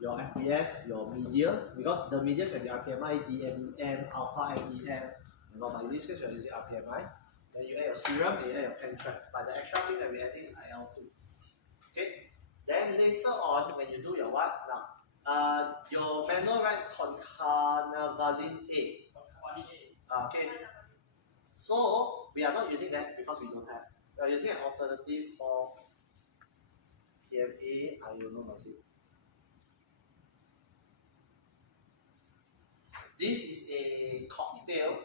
your FPS, your media, because the media can be RPMI, DMEM, alpha MEM, but in this case we are using RPMI. Then you add your serum, then you add your pen trap. But the extra thing that we are adding is IL-2. Okay. Then later on, when you do your what? Now, your manual writes concarnavallin A. Okay. So we are not using that because we don't have. We are using an alternative called PMA ionomycin. This is a cocktail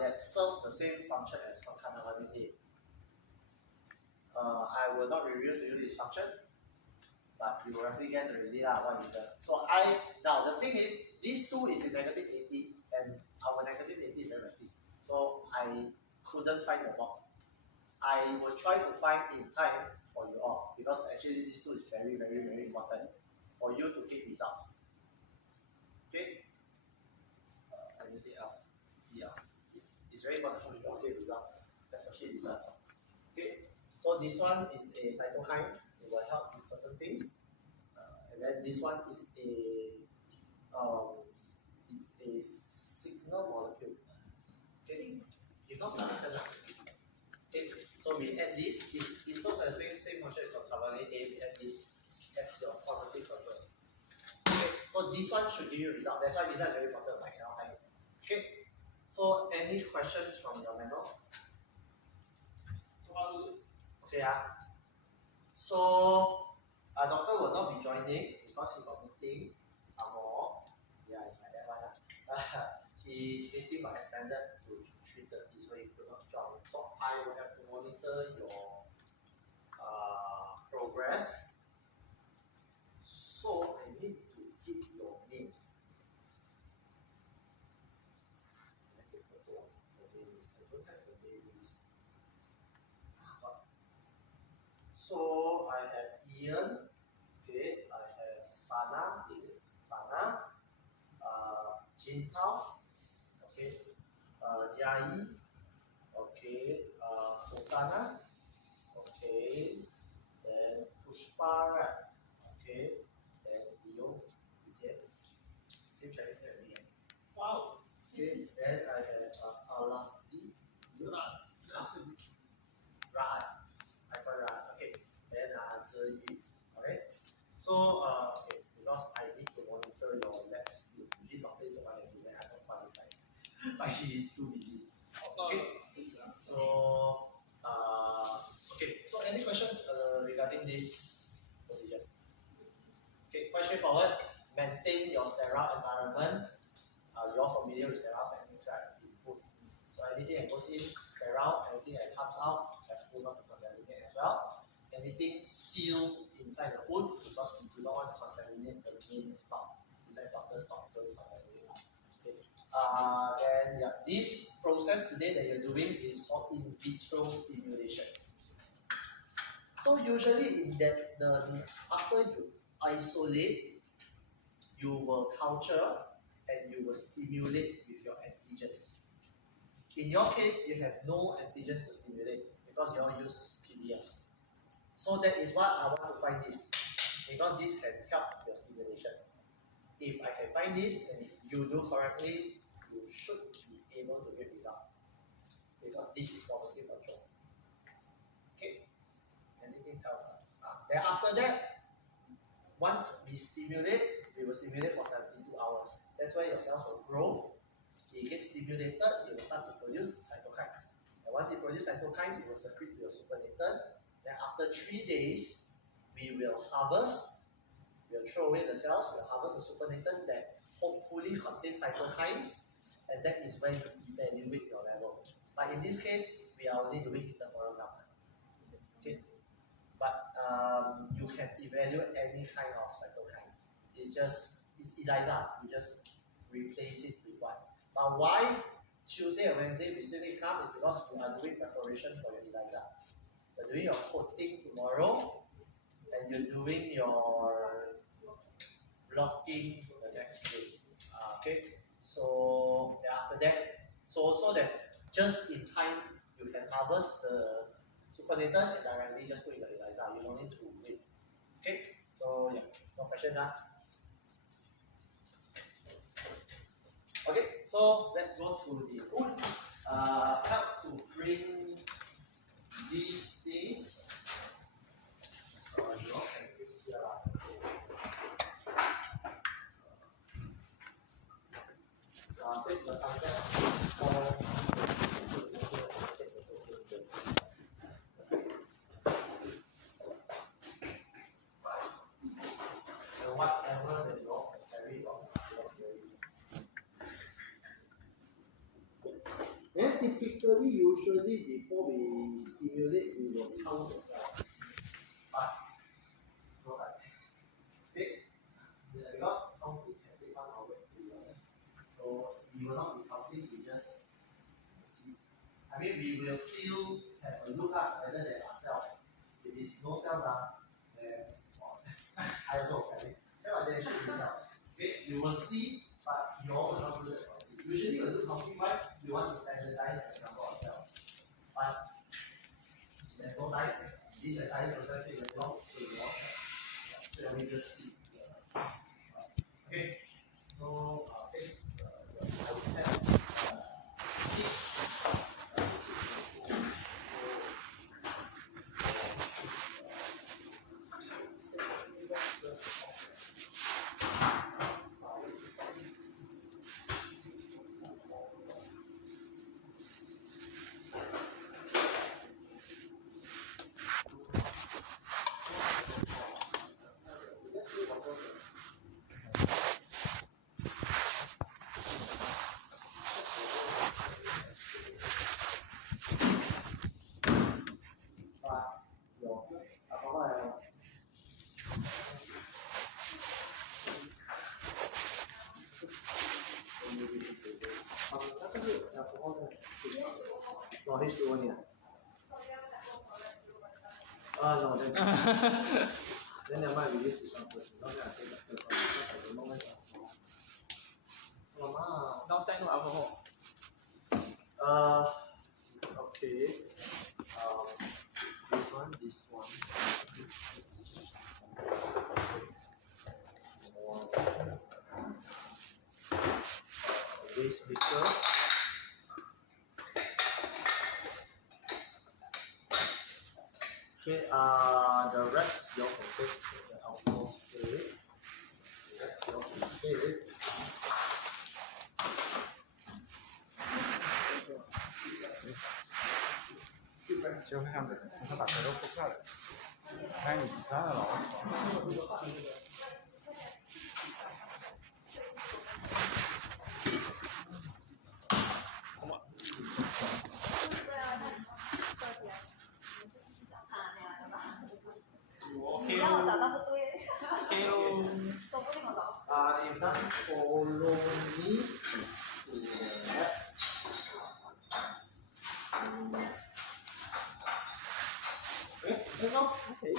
that serves the same function as concarnavallin A. I will not reveal to you its function, but you will roughly guess already what it does. So now the thing is, this 2 is in negative 80, and our negative 80 is very messy. So I couldn't find the box. I will try to find in time for you all, because actually this 2 is very, very, very important for you to get results. Okay? Anything else? Yeah. It's very important for you to get results, especially this one. Okay? So this one is a cytokine. It will help in certain things. And then this one is it's a signal molecule. Okay? Okay, so we add this. It serves as the same function as concarnavallin A. We add this as your positive control. Okay, so this one should give you a result. That's why this one is very important. I cannot hide it. Okay, so any questions from your manual? Okay, so doctor will not be joining because he got meeting some more. Yeah, it's like that one. His meeting got extended to 3:30, so he could not join. So I will have to monitor your progress. So I need to keep your names. I take photo of the names. I don't have the names. So I have Ian. Okay, I have Sana. Jintao. Okay, Jai. Okay, Sultana. Okay, then Pushpa, right? Okay, then Leo, same Chinese name again. Wow. Okay, then I have Alasdi. Rahat. I got Rahat. Okay, then Zeyu. Okay, so okay, because I need to monitor your lab skills. Usually doctor is the one that do that. I don't qualify, but he is too busy. Okay, so okay. So any questions regarding this procedure? Okay, quite straightforward. Maintain your sterile environment. You're familiar with sterile techniques, right? Input. So anything that goes in, sterile. Anything that comes out, careful not to contaminate as well. Anything sealed inside the hood, because we do not want to contaminate the main stock inside doctor's stock. Don't contaminate. Okay. Then yeah, this process today that you're doing is called in vitro stimulation. So usually in that after you isolate, you will culture and you will stimulate with your antigens. In your case, you have no antigens to stimulate because you all use PBS. So that is why I want to find this, because this can help your stimulation. If I can find this and if you do correctly, you should be able to get results, because this is positive control. Okay. Anything else? Then after that, once we stimulate, we will stimulate for 72 hours. That's why your cells will grow. It gets stimulated, it will start to produce cytokines. And once it produces cytokines, it will secrete to your supernatant. Then after 3 days, we will harvest, we'll throw away the cells, we'll harvest the supernatant that hopefully contains cytokines, and that is when you evaluate your level. But in this case, we are only doing interferon gamma. Okay? But you can evaluate any kind of cytokines. It's ELISA. You just replace it with one. But why Tuesday and Wednesday we still need to come is because we are doing preparation for your ELISA. You're doing your coating tomorrow, and you're doing your blocking the next day. Okay. So after that, so that just in time you can harvest the supernatant and directly just put in the ELISA. You don't need to wait. Okay, so yeah, no questions. Okay, so let's go to the wood. Help to bring these things. You all can bring here. Take the contact for whatever that you all can carry on. Then typically, usually before we stimulate, we will count the cells. But no time. Okay, because counting can take 1 hour to be honest. So we will not be counting, we just see. I mean, we will still have a look at whether there are cells. If it's no cells, then I also okay. There should be cells. Okay, you will see, but you all will not do the counting. Usually, when you do counting, right, you want to standardize the number of cells. But there's no time. This entire process takes very long, so you all so we just see. Okay, so take I would have H2O เนี่ย no, then never mind, we use this one first. Not that I take the first one. I don't know when Mama. Downstairs no alcohol. Okay. This one. Waste liquor. Okay, the rest you can take the alcohol spirit. The rest you can take it. 就看看他把舌头扑下来，看你其他的了。让我找到不对。说不定我找。you not follow me to the left. Okay.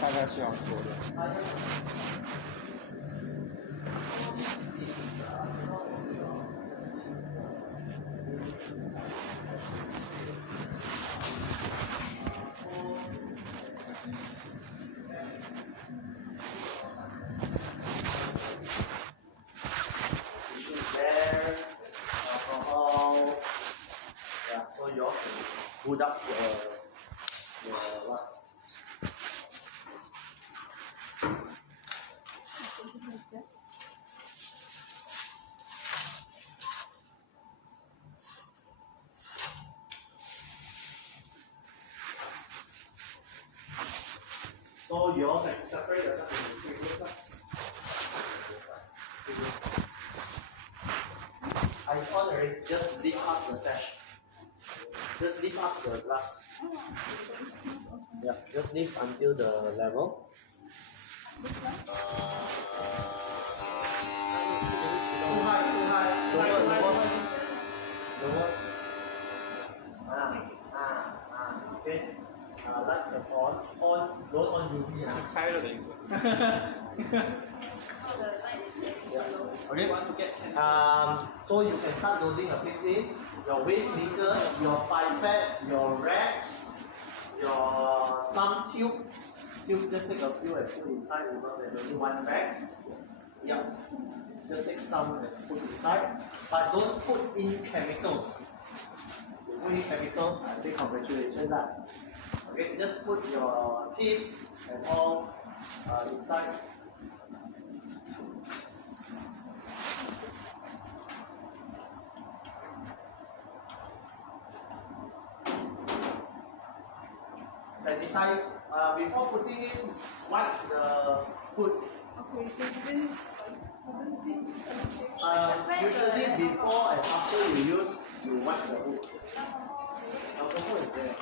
大概是要做的。So you put up your what? So you all separate yourself into 3 groups. It's on already. Just lift up the sash. Just lift up the glass. Yeah, just lift until the level. Too high. Lower. Okay. Lights are on. Don't on UV. 开了的意思。 Okay. So you can start loading your things in. Your waste maker, your pipette, your racks, your some tube. Just take a few and put inside because there's only 1 rack. Yeah. Just take some and put inside. But don't put in chemicals. You put in chemicals, I say congratulations. Okay, just put your tips and all inside. Sanitize. Before putting in, wipe the hood. Usually before and after you use, you wipe the hood. Alcohol is there.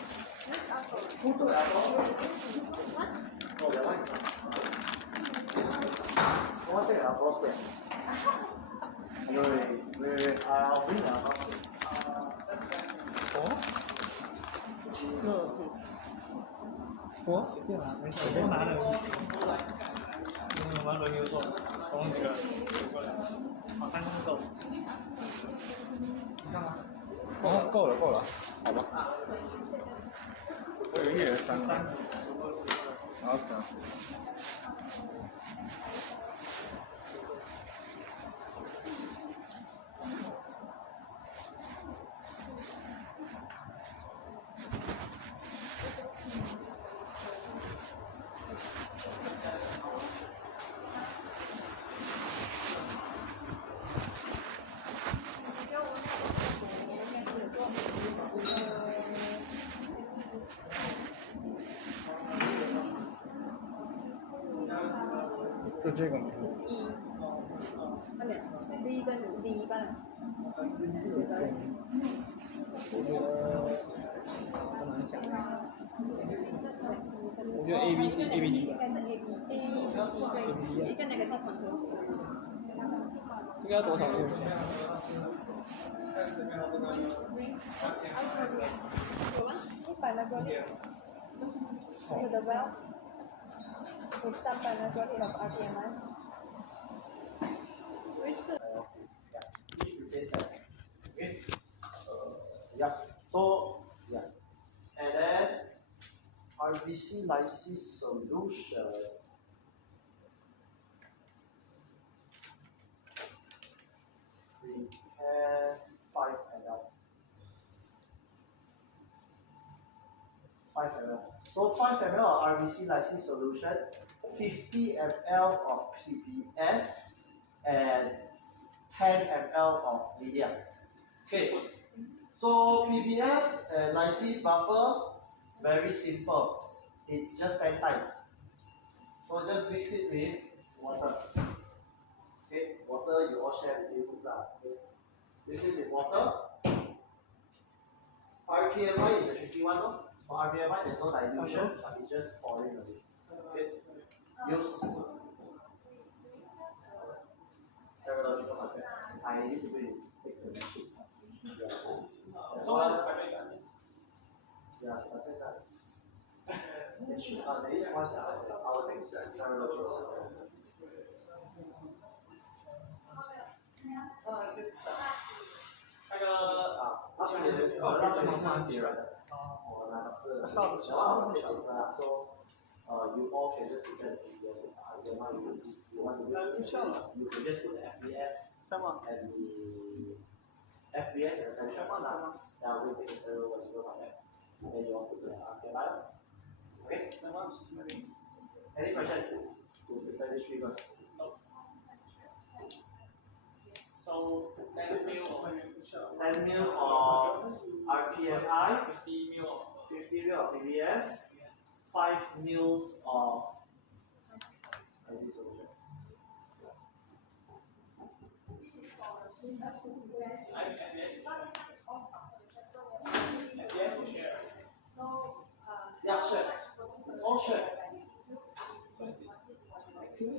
Who took alcohol? Oh, that one. What take alcohol spray? Wait. I'll bring the alcohol.我随便拿，没事，我拿了。我们轮流做，从这个水过来，好，3斤够。你看吗？哦，够了，好吧。我有1人3个。好，行。就这个吗？第一个第一班。我觉得不能想。我觉得 A B C A B D 吧。应该是 A B C 对，一个那个在旁边。这个要多少度？100 the wells with some panagoti of RPMI. Yeah. So and then RBC lysis solution. Prepare 5 ml. 5 ml. So 5 ml of RBC lysis solution, 50 ml of PBS, and 10 ml of media. Okay. So PBS and lysis buffer, very simple. It's just 10 times. So just mix it with water. Okay, water you all share with you. Okay. Mix it with water. RPMI is a tricky one. No? For RPMI there's no dilution, but it's just pouring away. Okay. Use serological method. I need to go and stick the machine. So that's it should, there is one our thing is serological. You all can just present the PBS. You want to you can just put the FBS and the FBS and the tension one. Now we take the serological one there. Then you want to put the RPMI. Okay? Any questions? To prepare this tree first. So 10 ml of 10 ml of RPMI, 50 ml of 50 ml of PBS, 5 ml of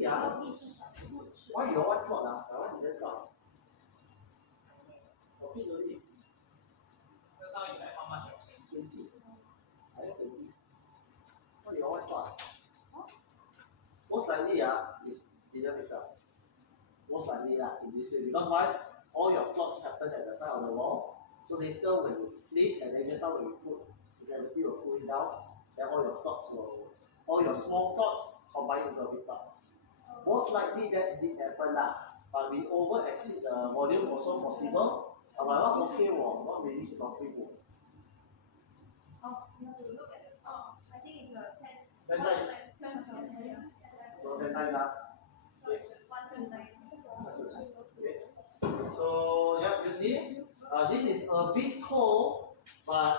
啊，why you want plot 啊？台湾你在plot？我闭着你。那上一台放慢小时。还有20。Why you want plot? Most likely is didn't mix up. Most likely in this way because why? All your plots happen at the side of the wall. So later when you flip and then just now when you put gravity will pull it down, then all your small plots combine into a big plot. Most likely that did happen but we over exceed the volume also possible. But my one okay not really stopping. Oh, you have to look at the stock. I think it's a 10 times. 10. So 10 times okay. 1 times. Okay. So yeah, use this. This is a bit cold, but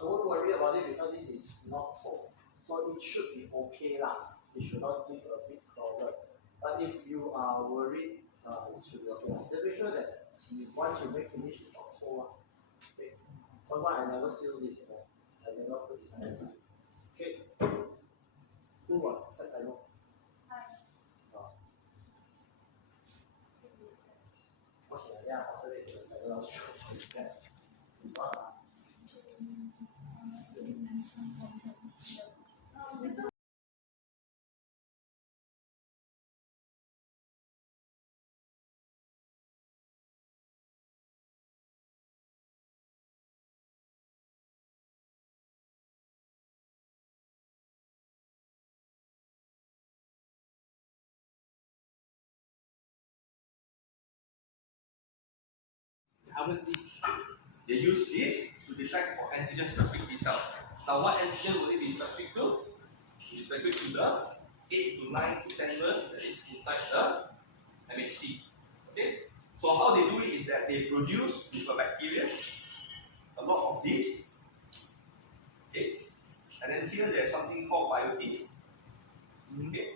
don't worry about it because this is not cold. So it should be okay lah. It should not give a big problem. But if you are worried, it should be okay. Just make sure that once you make finish, it's not cold lah. Okay. That's why I never seal this, I never put this in. Okay. Do what? Set timer. Harvest this. They use this to detect for antigen specific B cell. Now, what antigen will it be specific to? It is specific to the 8 to 9 to 10 mers that is inside the MHC. Okay? So, how they do it is that they produce with a bacteria a lot of this. Okay? And then here there's something called biotin. Okay?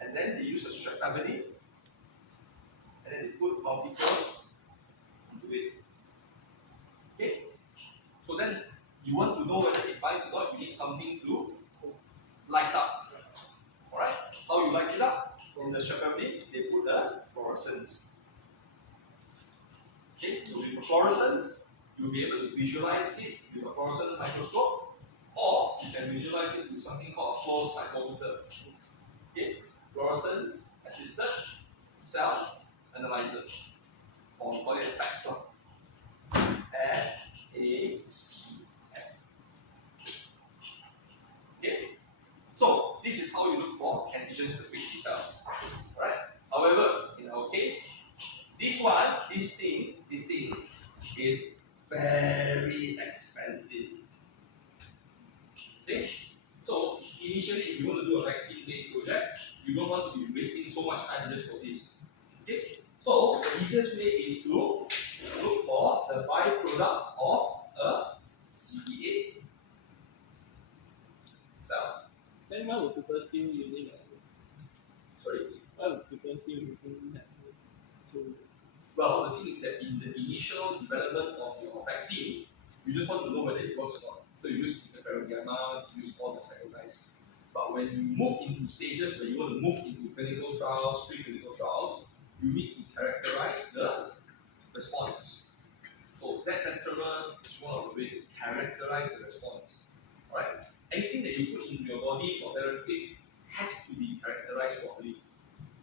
And then they use a streptavidin. And then they put multiple into it. Okay? So then you want to know whether it binds or not, you need something to light up. Alright? How you light it up? In the streptavidin, they put the fluorescence. Okay? So with fluorescence, you'll be able to visualize it with a fluorescence microscope, or you can visualize it with something called a flow cytometer. Okay? Fluorescence assisted cell analyzer, or we call it FACS. FACS. Okay? So this is how you look for antigen specific T cells. Right? However, in our case, this thing is very expensive. Okay? So initially, if you want to do a vaccine-based project, you don't want to be wasting so much time just for this. Okay? So the easiest way is to look for the byproduct of a CD8 cell. Then why would people still using it? Sorry. Why would people still using that tool? Well, the thing is that in the initial development of your vaccine, you just want to know whether it works or not. So you use interferon gamma, you use all the cytokines. But when you move into stages where you want to move into clinical trials, preclinical trials, you need to characterize the response. So that term is one of the ways to characterize the response. Alright? Anything that you put into your body for therapeutics has to be characterized properly.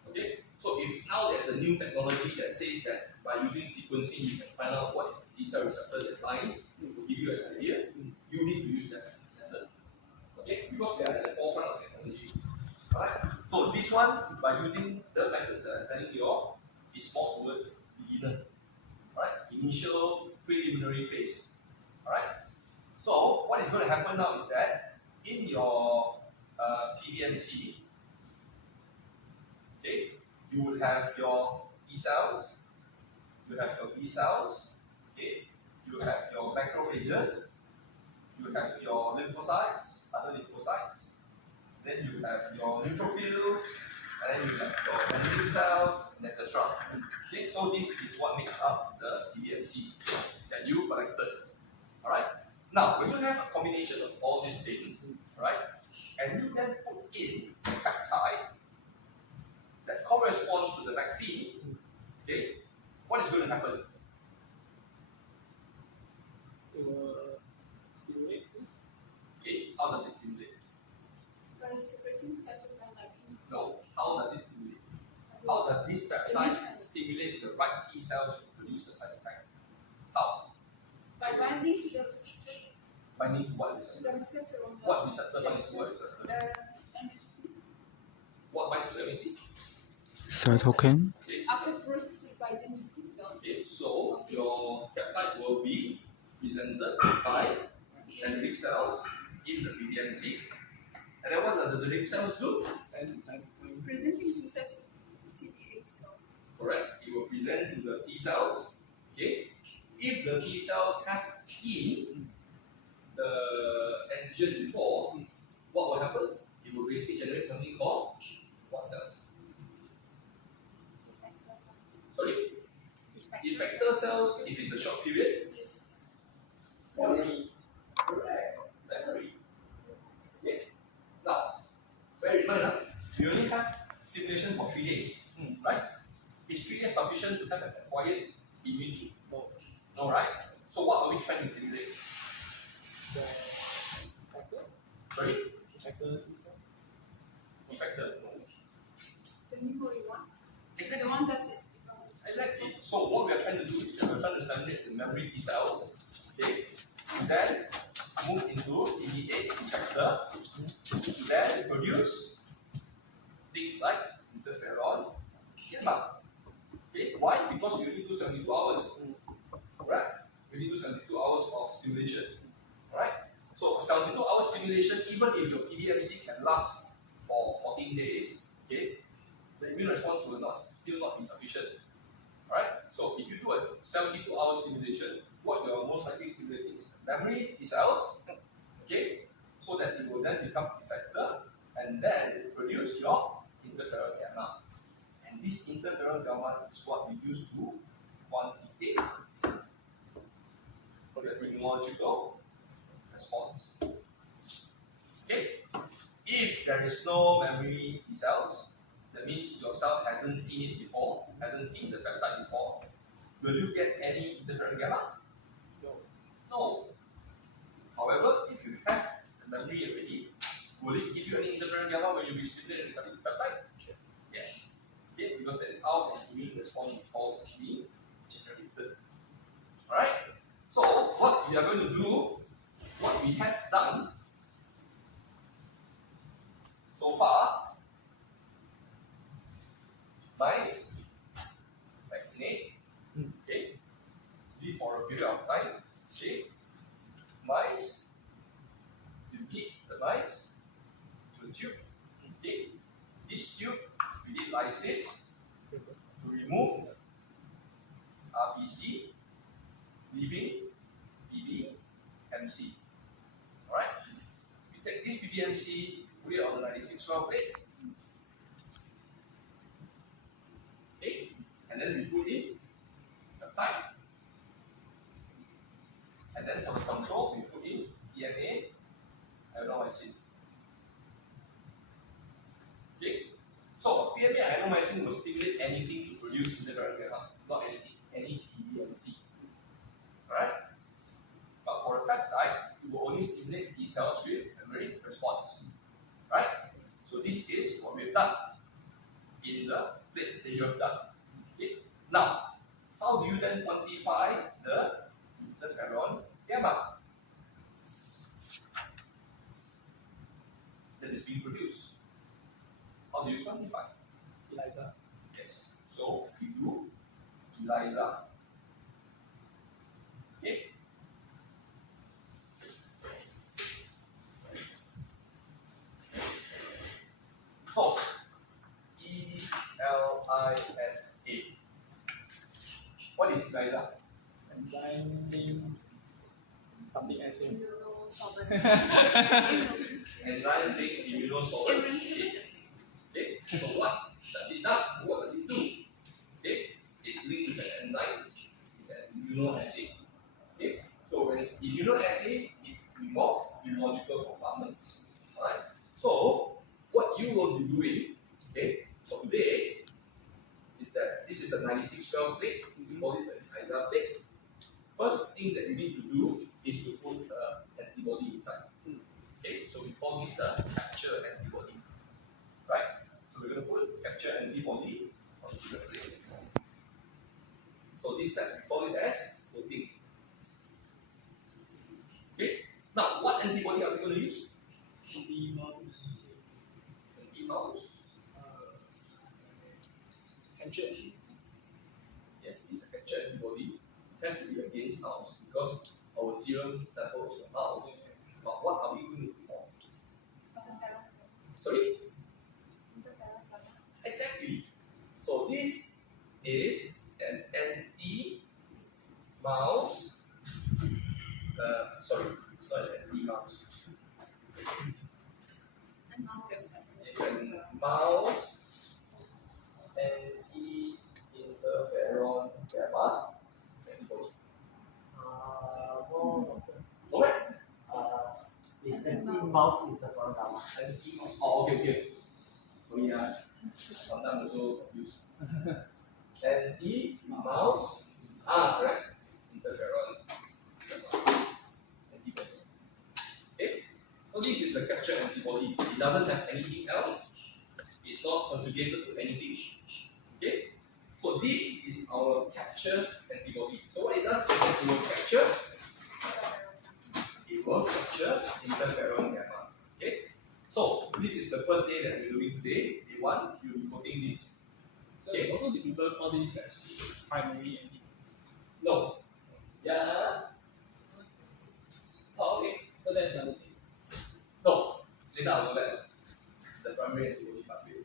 Okay? So if now there's a new technology that says that by using sequencing you can find out what is the T cell receptor that binds, it will give you an idea, you need to use that method. Okay? Because we are at the forefront of technology. Alright? So this one, by using the method that I'm telling you all, is more towards beginner. Alright? Initial preliminary phase. Alright? So what is going to happen now is that in your PBMC, okay, you will have your T cells, you have your B cells, okay, you have your macrophages, you have your lymphocytes, other lymphocytes, then you have your neutrophils, and then you have your memory cells, and etc. Okay, so this is what makes up the PBMC that you collected. Alright? Now, when you have a combination of all these things, right, and you then put in peptide, right T cells to produce the cytokine. How? By binding to the receptor, Binding to what to receptor? the receptor on the What receptor binds to what receptor? the MHC. What binds to MHC? Cytokine. Okay. After process by the T cell. Okay, so your peptide will be presented by dendritic cells in the PBMC. And then what does the dendritic cells do? Presenting to CD8 cell. Correct. It will present to the T cells. Okay. If the T cells have seen the antigen before, what will happen? It will basically generate something called what cells? Sorry? Effector cells if it's a short period. Yes. Memory. Correct. Memory. Okay. Now, bear in mind, you only have stimulation for 3 days, right? Is 3 days sufficient to have an acquired immunity? No. No, right? So what are we trying to stimulate? The factor, Sorry? factor T cell. Effector. No. The memory one. Exactly. The one that Exactly. So what we are trying to do is we're trying to stimulate the memory T cells, okay, to then move into CD8 effector, to then produce things like interferon gamma. Okay, why? Because we only do 72 hours. Right? We need to do 72 hours of stimulation. Alright? So 72 hours stimulation, even if your PBMC can last for 14 days, okay, the immune response will still not be sufficient. Alright? So if you do a 72 hour stimulation, what you're most likely stimulating is the memory T cells, okay, so that it will then become effector and then produce your interferon gamma. And this interferon gamma is what we use to quantitate the immunological response. Okay? If there is no memory T cells, that means your cell hasn't seen it before, hasn't seen the peptide before, will you get any interferon gamma? No. No. However, if you have the memory already, will it give you any interferon gamma when you be stimulated with the peptide? Yes. Okay, because that is how an immune response is called as being generated. Alright? So what we are going to do, what we have done so far, mice vaccinate, okay, live for a period of time, okay, mice, you keep the mice to a tube, okay, this tube we did lysis to remove RBC, leaving PBMC. Alright? We take this PBMC, put it on the 96-well plate. Okay? And then we put in peptide. And then for the control, we put in DNA, adenomycin. Okay? So PMA and adenomycin will stimulate anything to produce interferon gamma, not anything, any PBMC. Alright? But for a peptide, it will only stimulate T cells with memory response. Right? So this is what we've done in the plate that you have done. Okay? Now, how do you then quantify the interferon gamma that is being produced? How do you quantify? ELISA. Yes. So we do ELISA. Okay? So ELISA. What is ELISA? Enzyme name something as in Enzyme linked immunosolvent assay. Okay? So what does it do? What does it do? Okay? It's linked with an enzyme. It's an immunoassay. Okay? So when it's immunoassay, it involves immunological compartments. Alright? So what you will be doing, okay, for today is that this is a 96-well plate. We call it the ELISA plate. First thing that you need to do is to put the antibody inside. Okay, so we call this the capture antibody. Right? So we're going to put capture antibody on the plate. antibody are we going to use? Anti-mouse. Capture. Yes, it's a capture antibody. It has to be against mouse because our serum sample is from mouse. But what are we going to perform? Sorry? Exactly. So this is an anti-mouse. Sorry, it's not an anti-mouse. It's a mouse anti-interferon gamma antibody. No, No, right? it's anti-mouse interferon gamma. Anti-mouse. Oh, okay. So yeah, sometimes also confused. Anti-mouse. Correct. Interferon antibody. Okay. So this is the capture antibody. It doesn't have anything else. It's not conjugated to anything. Okay. So this is our capture antibody. So what it does is that it will capture interferon gamma. Okay. So this is the first day that we're doing today. Day 1, you'll be putting this. So also the people call this as primary anti. No. Yeah. Oh, okay. So that's another thing. No. Later I'll go back. The primary antibody pathway.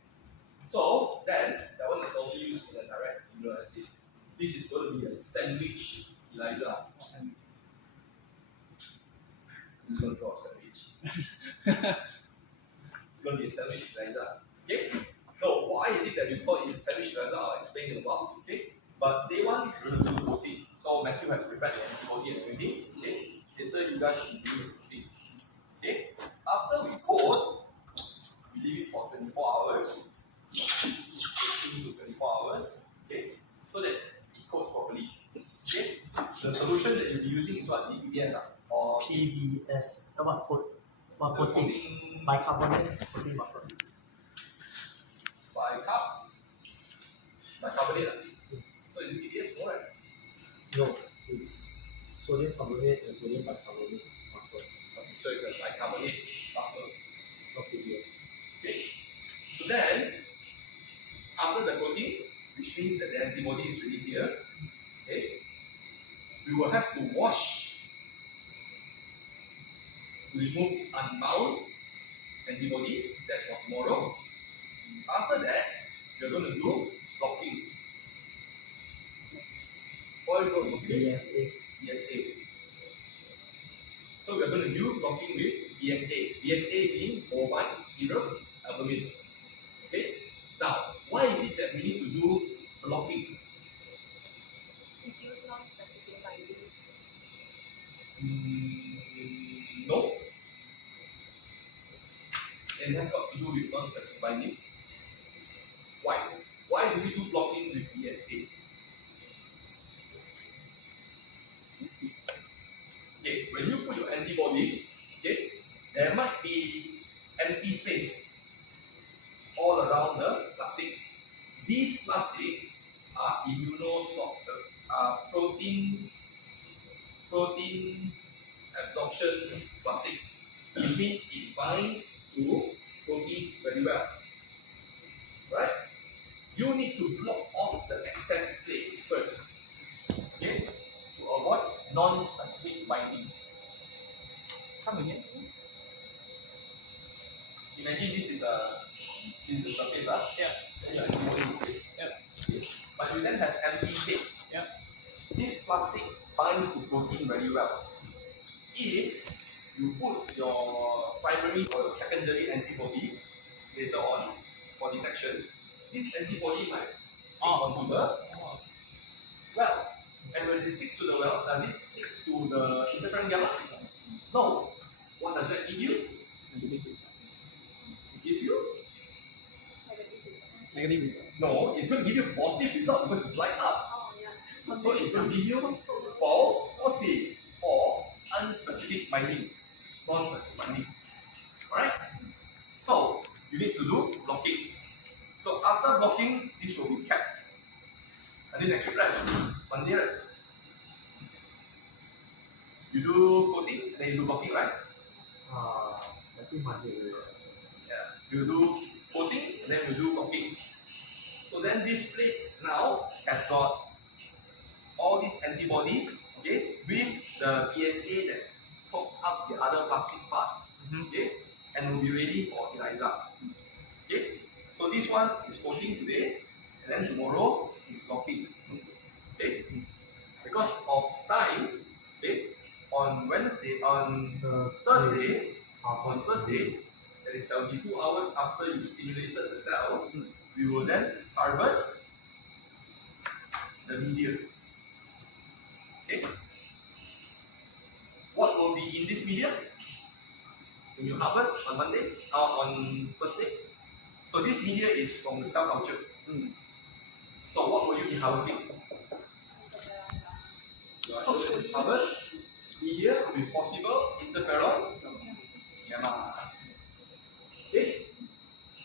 So then that one is normally used in a direct immunoassay. This is going to be a sandwich ELISA. This is going to draw a sandwich. It's going to be a sandwich ELISA. Okay? No, why is it that we call it sandwich ELISA? I'll explain in a while. Okay? But day 1, we're going to do protein. So Matthew has prepared the antibody and everything. Okay? Later you guys will be doing the protein. Okay? After we code, we leave it for 24 hours. 18 to 24 hours. Okay? So that it codes properly. Okay? The solution that you'll be using is what? DPBS or PBS. What code? What the coating? coating Bicarbonate coating buffer. bicarbonate. So is it PBS? No, right? No, it's sodium carbonate and sodium bicarbonate buffer. Okay, so it's a bicarbonate buffer. Not PBS. Okay. So then, after the coating, which means that the antibody is really here, okay, we will have to wash to remove unbound antibody. That's for tomorrow. After that, we're going to do blocking. What are you going to do? BSA. BSA. So we're going to do blocking with BSA. BSA being bovine serum albumin. Okay. Now, why is it that we need to do blocking? Reduce non-specific binding. No. And it has got to do with non-specific binding. Why? Why do we do blocking with BSA? Okay, when you put your antibodies, okay, there might be empty space all around the plastic. These plastics are protein absorption plastics. It means it binds to protein very well. Right? You need to block off the excess place first. Okay? To avoid non-specific binding. Come again? Imagine this is the surface, Yeah. then your antibody is here. Yeah. Okay. But you then have empty space. Yeah. This plastic binds to protein very well. If you put your primary or your secondary antibody later on for detection, this antibody might stick onto the well. And when it sticks to the well, does it stick to the interferon gamma? No. What does that give you? It gives you? Negative result. No, it's going to give you a positive result because it's light up. Oh, yeah. So it's going to give you false positive or unspecific binding, non-specific binding. Alright? So you need to do blocking. So after blocking, this will be kept. And then next week, right? Monday, right? You do coating, then you do blocking, right? Yeah, we'll do coating and then we'll do locking. So then this plate now has got all these antibodies, okay, with the PSA that clogs up the other plastic parts, okay, and will be ready for ELISA. Okay, so this one is coating today, and then tomorrow is locking. Okay, because of time, okay, on Thursday, that is 72 hours after you stimulated the cells, we will then harvest the media. Okay. What will be in this media when you harvest on Monday or on Thursday? So this media is from the cell culture. So what will you be harvesting? You are going to harvest media with possible interferon gamma. Okay.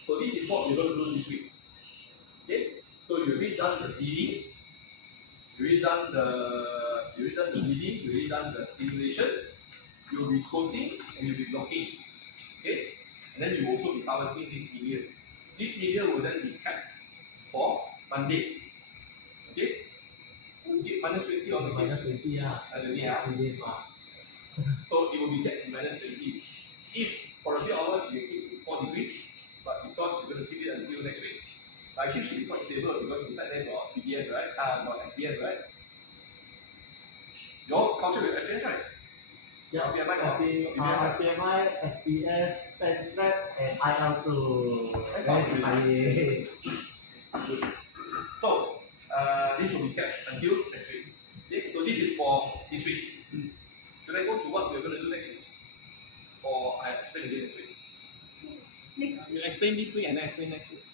So this is what we're going to do this week. Okay. So you've already done the bleeding. You already done the bleeding, you already done the stimulation, you'll be coating and you'll be locking. Okay? And then you will also be harvesting this media. This media will then be kept for Monday. Okay? Okay, minus 20 or minus 20 So it will be kept in minus 20. If for a few hours you keep 4 degrees, but because you're going to keep it until next week, actually should be quite stable because inside there got PDS, right? Got FPS, right? Your culture will exchange, right? Yeah, PMI, FPS, PenSmap, and IL2. Good. So, this will be kept until next week. Okay? So, this is for this week. Should I go to what we're going to do next week? Or I explain again next week? Next You explain this week and then explain next week.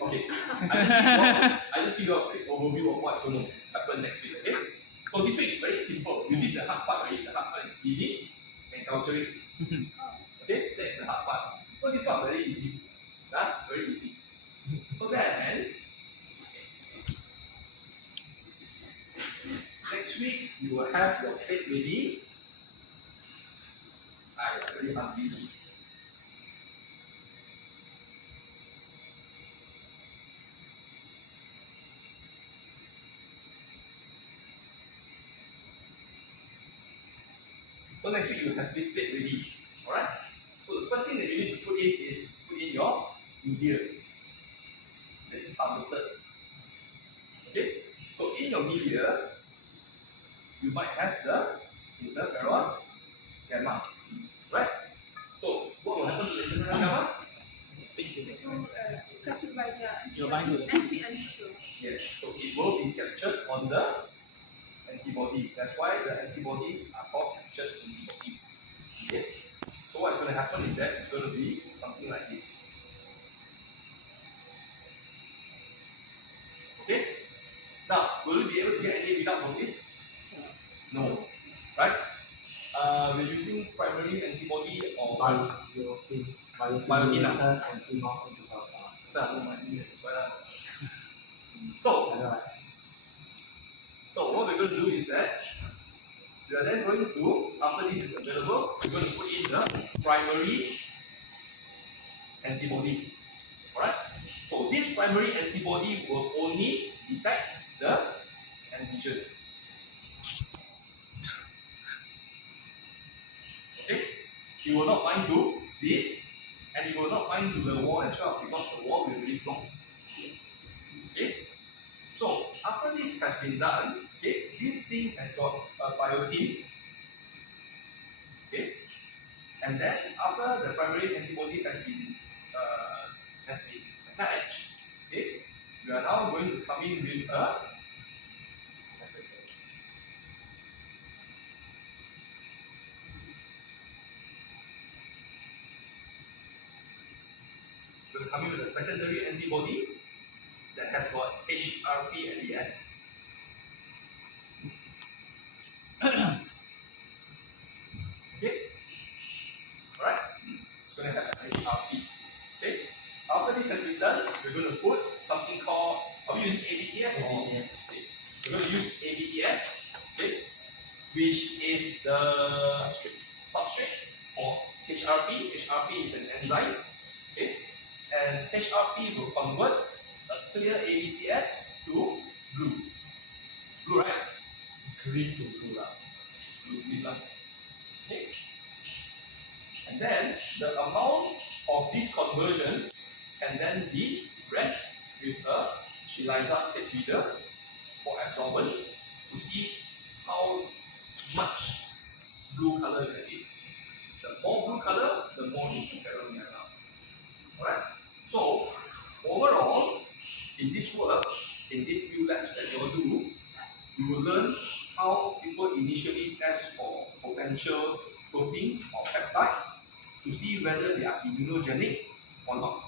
Okay. I just give you a quick overview of what's going to happen next week. Okay? So this week, very simple. You did the hard part already. The hard part is bleeding and culturing. Okay? That's the hard part. So this part very easy. Very easy. So then, next week you will have your plate ready. Very hungry. So next week you have this plate ready. Alright? So the first thing that you need to put in your media that is harvested. Okay? So in your media, you might have the interferon gamma. Right? So what will happen to the interferon gamma? Stick to the captured by You'll bind to the anti-antibody. Yes, so it will be captured on the antibody. That's why the antibodies are called captured antibody. Yes. So what's going to happen is that it's going to be something like this. Okay? Now, will you be able to get any readout from this? No. Right? We're using primary antibody or biotin. So what we're going to do is that we are then going to, after this is available, we're going to put in the primary antibody. Alright? So this primary antibody will only detect the antigen. Okay? It will not bind to this, and it will not bind to the wall as well because the wall will be blocked. Okay? So after this has been done, okay, this thing has got a biotin. Okay, and then after the primary antibody has been attached, okay, we are now going to come in with a secondary. We're going to come in with a secondary antibody that has got HRP at the end. Okay? Alright? It's going to have an HRP. Okay? After this has been done, we're going to put something called, are we using ABPS or? Okay. We're going to use ABPS, okay, which is the substrate for HRP is an enzyme, okay, and HRP will convert a clear ABPS to blue. Blue, right? Green to blue lah. Blue, green line. Okay. And then the amount of this conversion can then be read with a ELISA tape reader for absorbance to see how much blue color there is. The more blue color, the more interferon gamma. Alright? So, overall, in this work, in these few labs that you will do, you will learn how people initially test for potential proteins or peptides to see whether they are immunogenic or not.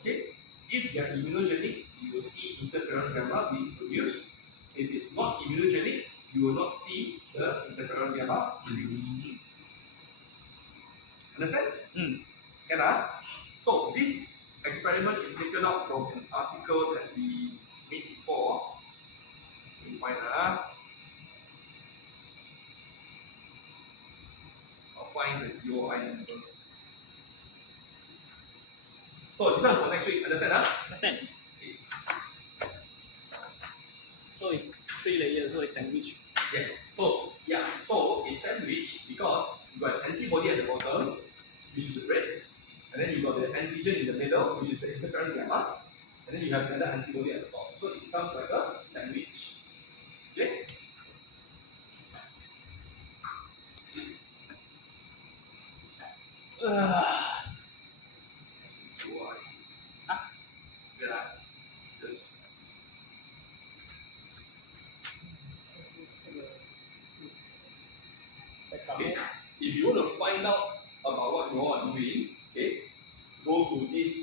Okay? If they are immunogenic, you will see interferon gamma being produced. If it's not immunogenic, you will not see the interferon gamma produced. Understand? Can I? So this experiment is taken out from an article that we made before. Let me find I'll find the DOI number. So this one for next week, understand? Understand? Okay. So it's 3 layers, so it's sandwich. Yes. So yeah, so it's sandwich because you got antibody at the bottom, which is the bread, and then you got the antigen in the middle, which is the interferon gamma, and then you have another antibody at the top. So it becomes like a sandwich. Okay? Okay. If you want to find out about what you are doing, okay, go to this.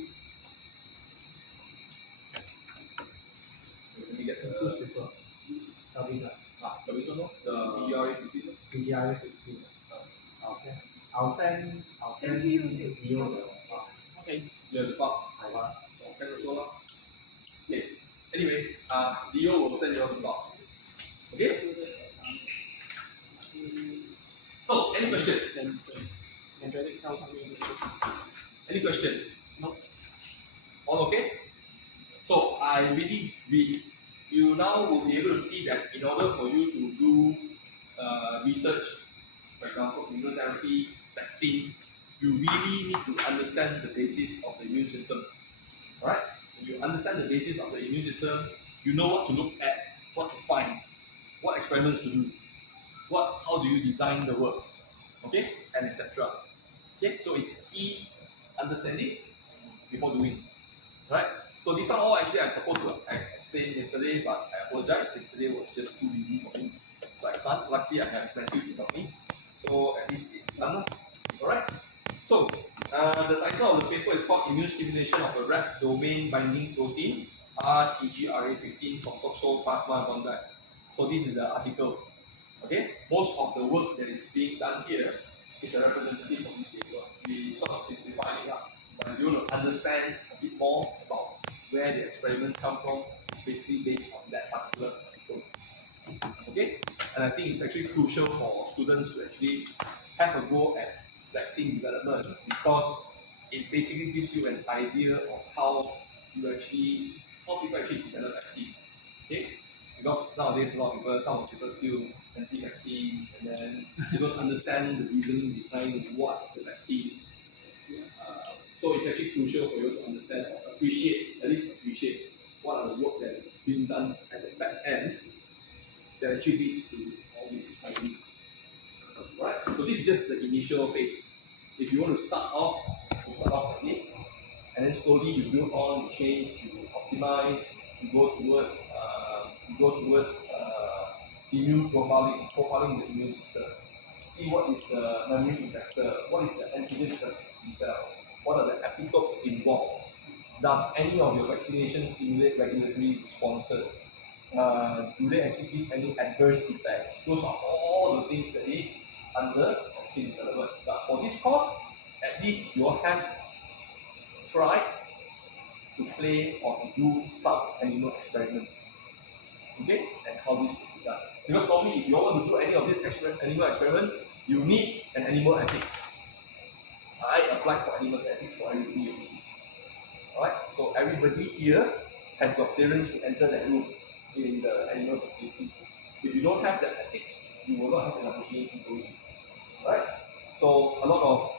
Let me get the Newspaper. Calvin lah. the TGRA 15. PGI 15. Okay. I'll send Send to you, Dave. Leo the Okay. Yeah, the file. Taiwan. I'll send also lah. Okay. Anyway, Leo will send you the file. Okay. So, any question? Dendritic cell communication. Any question? No. All okay? So I really, you now will be able to see that in order for you to do research, for example, immunotherapy, vaccine, you really need to understand the basis of the immune system. Alright? When you understand the basis of the immune system, you know what to look at, what to find, what experiments to do, how do you design the work, okay, and etc. Okay, so it's key understanding before doing. Right? So these are all actually I supposed to have explained yesterday, but I apologize. Yesterday was just too busy for me. So I can't. Luckily I have Matthew to help me. So at least it's done. Alright? So the title of the paper is called Immune Stimulation of a Rat Domain Binding Protein, RTGRA15 from Toxo Plasma Bondi. So this is the article. Okay? Most of the work that is being done here is a representative of this paper. We sort of simplify it up. But if you want to understand a bit more about where the experiments come from, it's basically based on that particular article. Okay? And I think it's actually crucial for students to actually have a go at vaccine development because it basically gives you an idea of how people actually develop vaccine. Okay? Because nowadays some of people still anti-vaccine and then they don't understand the reasoning behind what is a vaccine. So it's actually crucial for you to understand or appreciate what are the work that's been done at the back end that actually leads to all these ideas. Right? So this is just the initial phase. If you want to start off, you start off like this, and then slowly you build on, you change, you optimize, you go towards immune profiling the immune system. See what is the memory effector, what is the antigen specific cells, what are the epitopes involved. Does any of your vaccinations stimulate regulatory responses? Do they actually give any adverse effects? Those are all the things that is under vaccine development. But for this course, at least you have tried to play or to do some animal experiments. Okay? And how this will be done. Because normally if you want to do any of this animal experiment, you need an animal ethics. applied for animal genetics for everybody. Alright, so everybody here has got clearance to enter that room in the animal facility. If you don't have that ethics, you will not have an opportunity to in. Right? So a lot of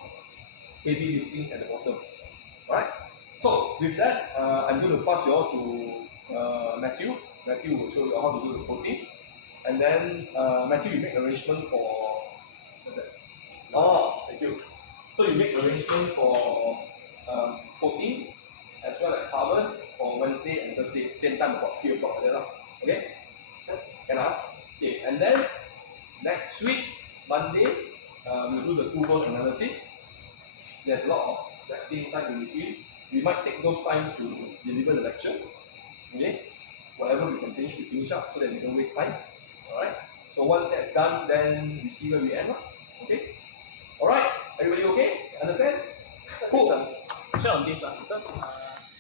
heavy lifting at the bottom. Alright? So with that, I'm going to pass you all to Matthew. Matthew will show you how to do the coding. And then Matthew, you make arrangement for what's that? Oh, thank you. So you make arrangement for coding as well as harvest for Wednesday and Thursday, same time about 3 o'clock. Okay? Can I? Okay, and then next week, Monday, we'll do the full blown analysis. There's a lot of testing time in between. We might take those time to deliver the lecture. Okay? Whatever we can finish, we finish up so that we don't waste time. Alright? So once that's done, then we see where we end up. Okay? Alright, everybody okay? Understand? Cool. Question on this because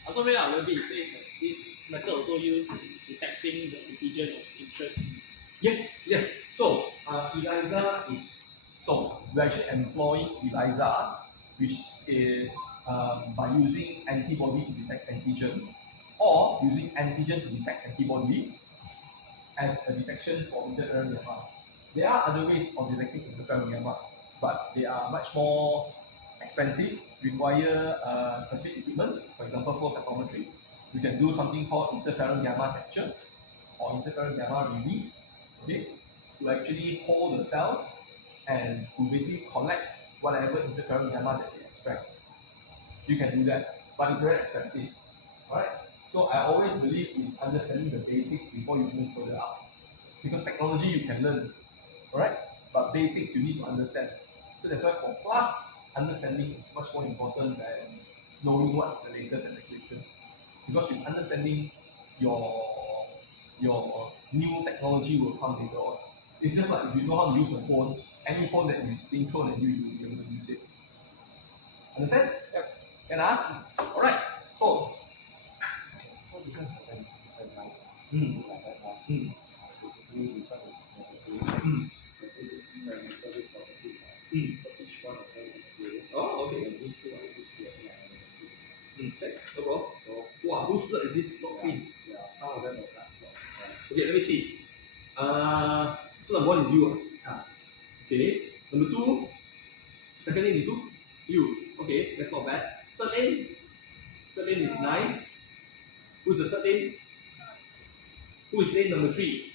also read a little bit, it says that this method also used in detecting the antigen of interest. Yes, yes. So, ELISA is, so we actually employ ELISA, which is by using antibody to detect antigen, or using antigen to detect antibody as a detection for interferon gamma. There are other ways of detecting interferon gamma, but they are much more expensive, require specific equipment, for example, flow cytometry. We can do something called interferon gamma capture or interferon gamma release, okay, to actually hold the cells and to basically collect whatever interferon gamma that they express. You can do that, but it's very expensive, right? So I always believe in understanding the basics before you move further up, because technology you can learn, right? But basics you need to understand. So that's why for class, understanding is much more important than knowing what's the latest and the greatest. Because with understanding, your new technology will come later on. It's just like if you know how to use a phone, any phone that is being thrown at you, you will be able to use it. Understand? Yep. Can I? Alright. So this one is very nice. Like that one. Basically, this one is negative. This is experimental, this is positive. So each one of them is good. oh, okay. And these two are good here. Okay, no problem. So, wow, whose blood is this? Not clean. Yeah, some of them are black. Okay, let me see. So number 1 is you. Okay. Number 2, second name is who? You. Okay, that's not bad. Third name is nice. Who's the third name? Who is name number 3?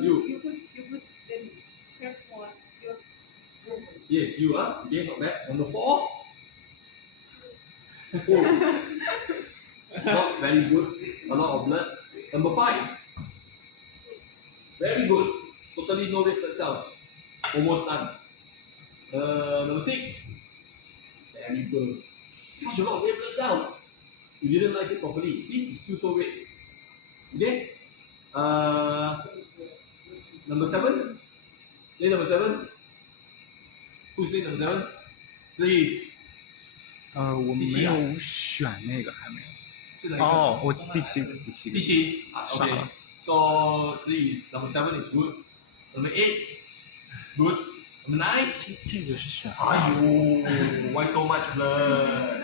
You. You put the search for your. Yes, you are. Okay, not bad. Number 4. Oh. Not very good. A lot of blood. Number 5. Very good. Totally no red blood cells. Almost none. Number 6. Very good. Such a lot of red blood cells. You didn't lyse it properly. See, it's still so red. Okay? Number 7. Lane number 7. Who's lane number 7? 3. 我没有选那个，还没有。是哪一个？哦，我第七个。第七啊 傻 ，OK 了。So 3 number 7 is good. Number 8 good. Number 9. 这个是选。哎呦 ，why so much blood?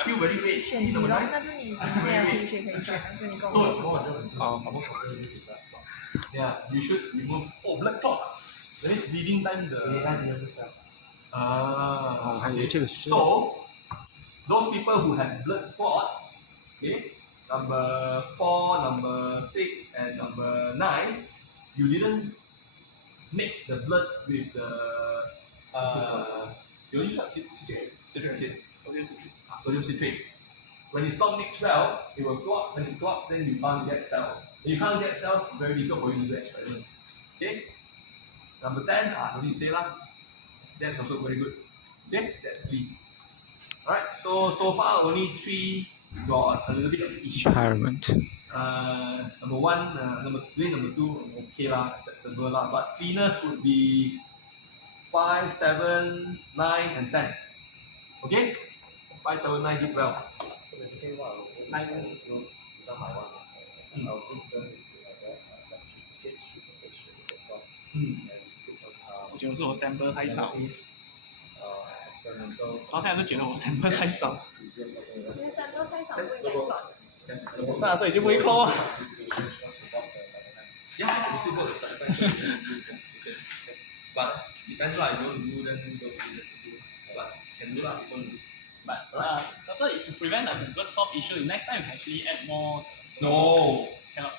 Still very red. 选 See 题 number 咯， 9. 但是你已经没有地区可以选了，所以你跟我所以说。我就很哦，我手就有点乱。Yeah, you should remove. Oh, blood clot. That means bleeding time 你 the. 看你的不是啊？ Ah, 还以为这个是。 So, those people who have blood clots, okay, number 4, number 6, and number 9, you didn't mix the blood with the you use what? Citric acid, sodium citrate. When it's not mixed well, it will clot. When it clots, then you can't get cells. When you can't get cells, it's very difficult for you to do experiment. Okay. Number 10, no need to say lah. That's also very good. Okay, that's clean. Alright, so far only 3 got a little bit of issue. Experiment. Number 1, number 2, okay lah, acceptable lah. But cleaners would be 5, 7, 9, and 10. Okay? 5, 7, 9 did well. So basically what I will do is I will do some I want. I'll group them into like that, like kids, that's all. And put them, 我觉得是我 sample 太少。 experiment 到现在就觉得我 sample 太少，你的三个太少不应该短。 30岁就不会扣啊。 Yeah, obviously both the side by side. But depends lah, if you want to do then you don't do that. But can do lah if you want to do. But doctor, to prevent a blood clot issue, next time you can actually add more. No, Cannot.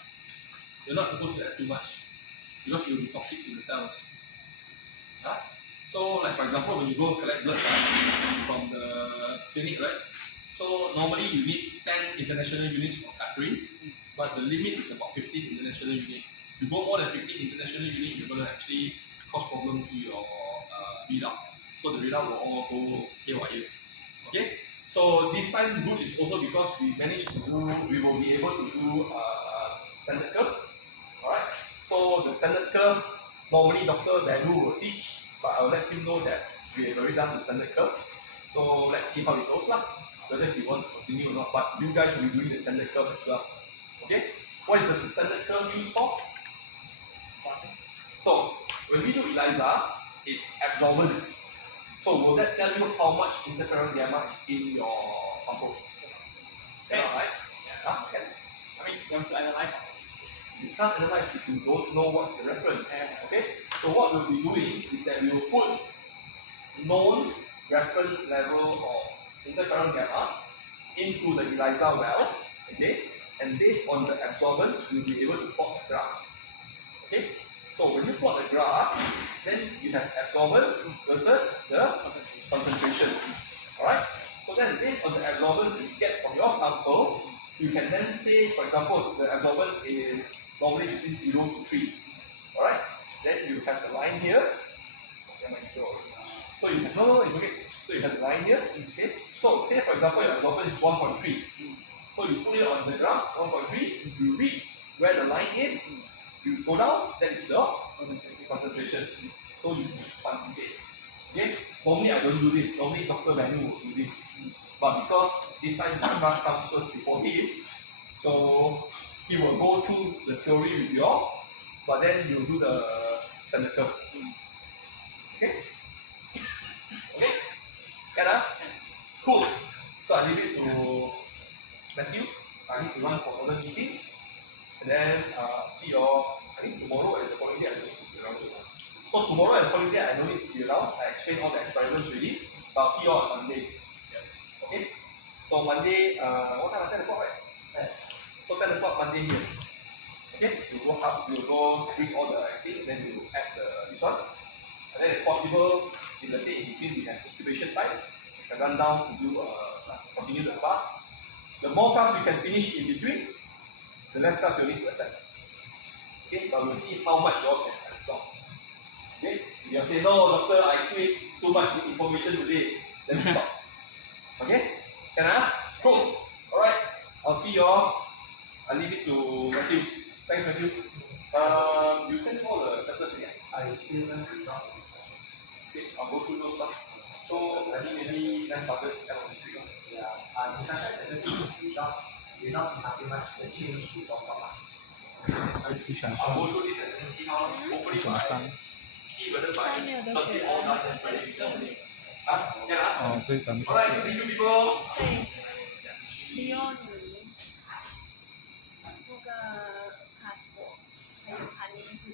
you're not supposed to add too much because it will be toxic to the cells. Huh? So, like for example, when you go collect blood from the clinic, right? So normally you need 10 international units of heparin, but the limit is about 15 international units. If you go more than 15 international units, you're going to actually cause problem to your readout. So the readout will all go haywire. Okay? So this time good is also because we managed to do, we will be able to do standard curve. Alright? So the standard curve, normally Dr. Danu will teach, but I'll let him know that we have already done the standard curve. So let's see how it goes lah. Whether he want to continue or not. But you guys will be doing the standard curve as well. Okay? What is the standard curve used for? So when we do ELISA, it's absorbance. So will that tell you how much interferon gamma is in your sample? Okay, right? Yeah. Okay. I mean, you have to analyze. You can't analyze if you don't know what's the reference. Okay? So what we'll be doing is that we will put known reference level of interferon gamma into the ELISA well. Okay? And based on the absorbance, we'll be able to plot the graph. Okay? So when you plot the graph, then you have absorbance versus the concentration. Alright? So then based on the absorbance you get from your sample, you can then say, for example, the absorbance is normally between 0 to 3. Alright? Then you have the line here. So you have, no, it's okay. So you have the line here. Okay? So say for example your absorbance is 1.3. So you put it on the graph, 1.3, you read where the line is, you go down, that is the concentration. So you quantitate. Okay? Normally I don't do this. Normally Dr. Manu will do this. But because this time the class comes first before his, so he will go through the theory with you all, but then you do the standard curve. Okay? Okay? Can Cool. So I leave it to Matthew. I need to run for another meeting. And then see you all, I think tomorrow and the following day I don't need to be around. So tomorrow and the following day I don't need to be around. I explain all the experiments already. But I'll see you all on Monday. Okay? So Monday, what time? 10 o'clock, right? So 10 o'clock Monday here. Okay? You go up, you go bring all the things, then you add this one. And then if possible, if let's say in between we have incubation time, we can run down to do continue the class. The more class we can finish in between, the less class you need to attend. Okay, but we'll see how much you all can absorb. Okay, if you say, no, doctor, I quit too much information today, then we stop. Okay, can Cool. Alright, I'll see you all. I'll leave it to Matthew. Thanks, Matthew. You sent all the chapters again? I still learn results. Okay, I'll go through those stuff. So, I think maybe let's start it end of this week. Yeah, discussion results is nothing much. The change we talk about. 不想 I'll 上， go through this and then see how. 不 Hopefully 想 by 上。 see whether by 上面有的 Thursday 学 all 了 done and ready. Yeah. 哦，所以咱们 Alright, thank you people. 对，利用你那个韩国还有韩英是是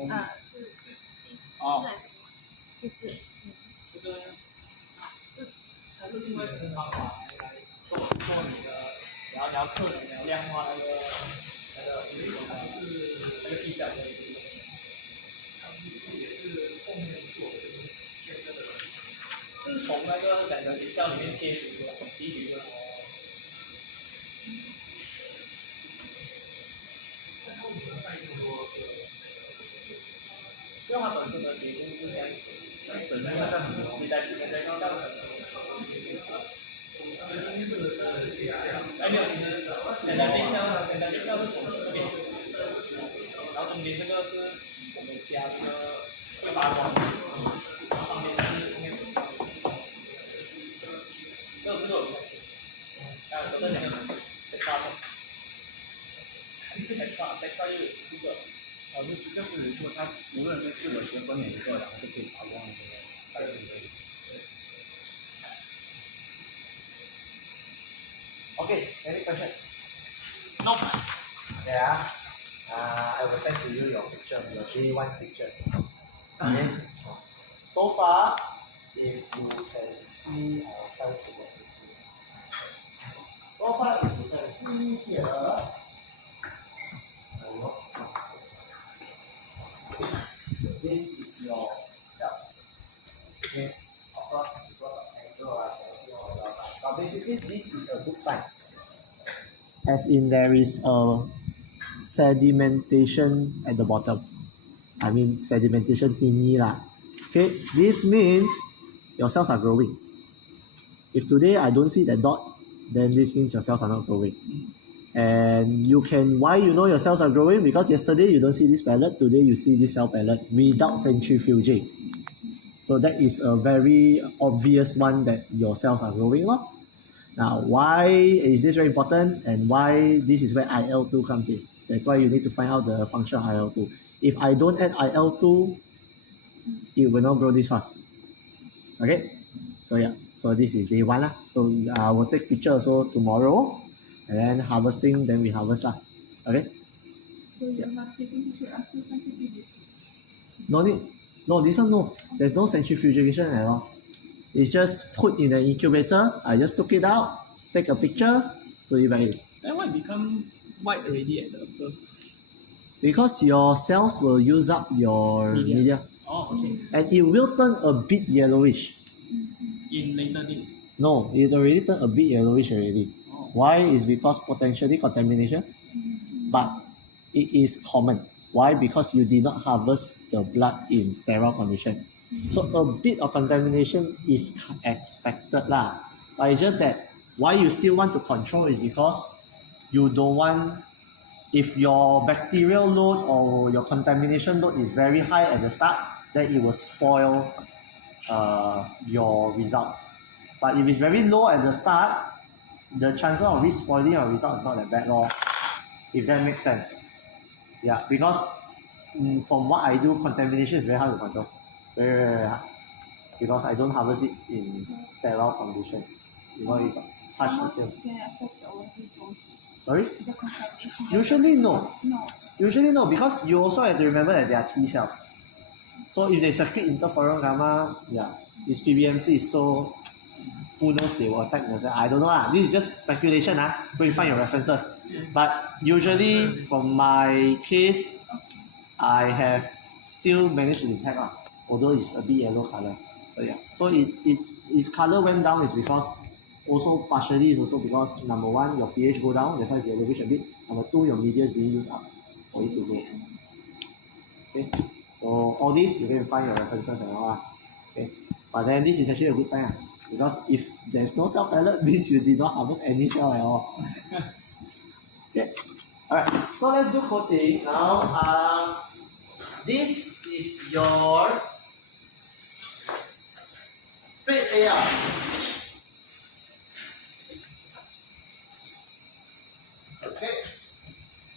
第四还是第四？这个是它是另外一种方法来做你的，然后你要测你的量化那个是那个 T 小的，也是后面做的，就是切这个，是从那个两个 T 小里面切取的，提取的。因为它本身的结构是这样子，本身它很多，你在T 小的。哎，没有，其实简单地笑是从这边，然后中间这个是我们加这个会发光，然后旁边是应该是，这个有关系，都在讲extra 又有4个，就是说它无论是4个学分哪一个，然后就可以发光的这个，还有一个。Okay, any question? No. Yeah. I will send to you your picture, your day 1 picture. Okay. So far, if you can see, I'll try to get this here. So far, if you can see here, this is your cell. Okay. Of course, because of angle, I can see all the outside. But basically, this is a good sign. As in, there is a sedimentation at the bottom. I mean, sedimentation thingy lah. Okay, this means your cells are growing. If today I don't see that dot, then this means your cells are not growing. And you can, why you know your cells are growing? Because yesterday you don't see this pellet, today you see this cell pellet without centrifuging. So that is a very obvious one that your cells are growing. Now, why is this very important and why this is where IL-2 comes in? That's why you need to find out the function of IL-2. If I don't add IL-2, it will not grow this fast. Okay? So yeah, so this is day 1 lah. So we'll take picture also tomorrow, and then harvesting, then we harvest lah. Okay? So you have taken this after centrifugation? No need. No, this one no. There's no centrifugation at all. It's just put in the incubator. I just took it out, take a picture, put it back in. Then why become white already at the birth? Because your cells will use up your media. Oh, okay. And it will turn a bit yellowish. In later days. No, it's already turned a bit yellowish already. Oh. Why? Is because potentially contamination. But it is common. Why? Because you did not harvest the blood in sterile condition. So a bit of contamination is expected lah. But it's just that why you still want to control is because you don't want, if your bacterial load or your contamination load is very high at the start, then it will spoil your results. But if it's very low at the start, the chances of it spoiling your results is not that bad lor. If that makes sense. Yeah, because from what I do, contamination is very hard to control. Very, very hard. Because I don't harvest it in sterile condition. You know, it touch How the much can affect our results? Sorry? The contamination. Usually no. No. Usually no, because you also have to remember that they are T cells. So if they secrete interferon gamma, yeah, it's PBMC, so who knows, they will attack the cell. I don't know lah. This is just speculation. Go and find your references. But usually from my case, I have still managed to detect although it's a bit yellow color. So yeah. So its color went down is because also partially is also because number 1, your pH go down, that's why it's yellowish a bit. Number 2, your media is being used up for it to go. Okay. So all this you can find your references and all. Okay. But then this is actually a good sign. Because if there's no cell pellet, means you did not harvest any cell at all. Okay. Alright, so let's do coating. Now, this is your plate layout. Okay.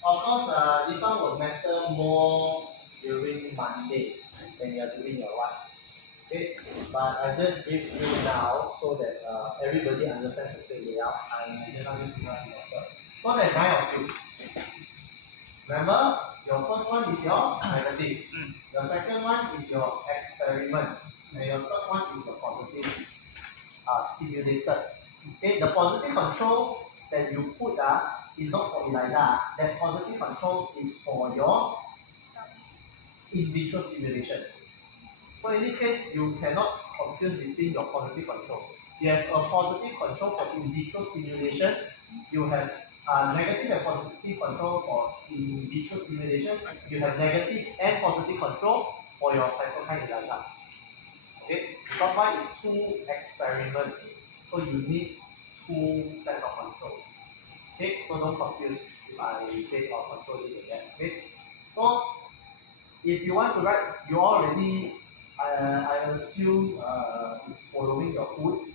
Of course, this one will matter more during Monday when you are doing your one. Okay, but I just give you now so that everybody understands the plate layout. I just want to see what you offer. So there's 9 of you. Remember, your first one is your negative. Your second one is your experiment. And your third one is your positive stimulated. Okay, the positive control that you put is not for ELISA. That positive control is for your in vitro stimulation. So in this case, you cannot confuse between your positive control. You have a positive control for in vitro stimulation. You have negative and positive control for in vitro stimulation. You have negative and positive control for your cytokine ELISA. Okay, because why is 2 experiments, so you need 2 sets of controls. Okay, so don't confuse if I say control this and that. Okay, so if you want to write, you already, I assume it's following your hood.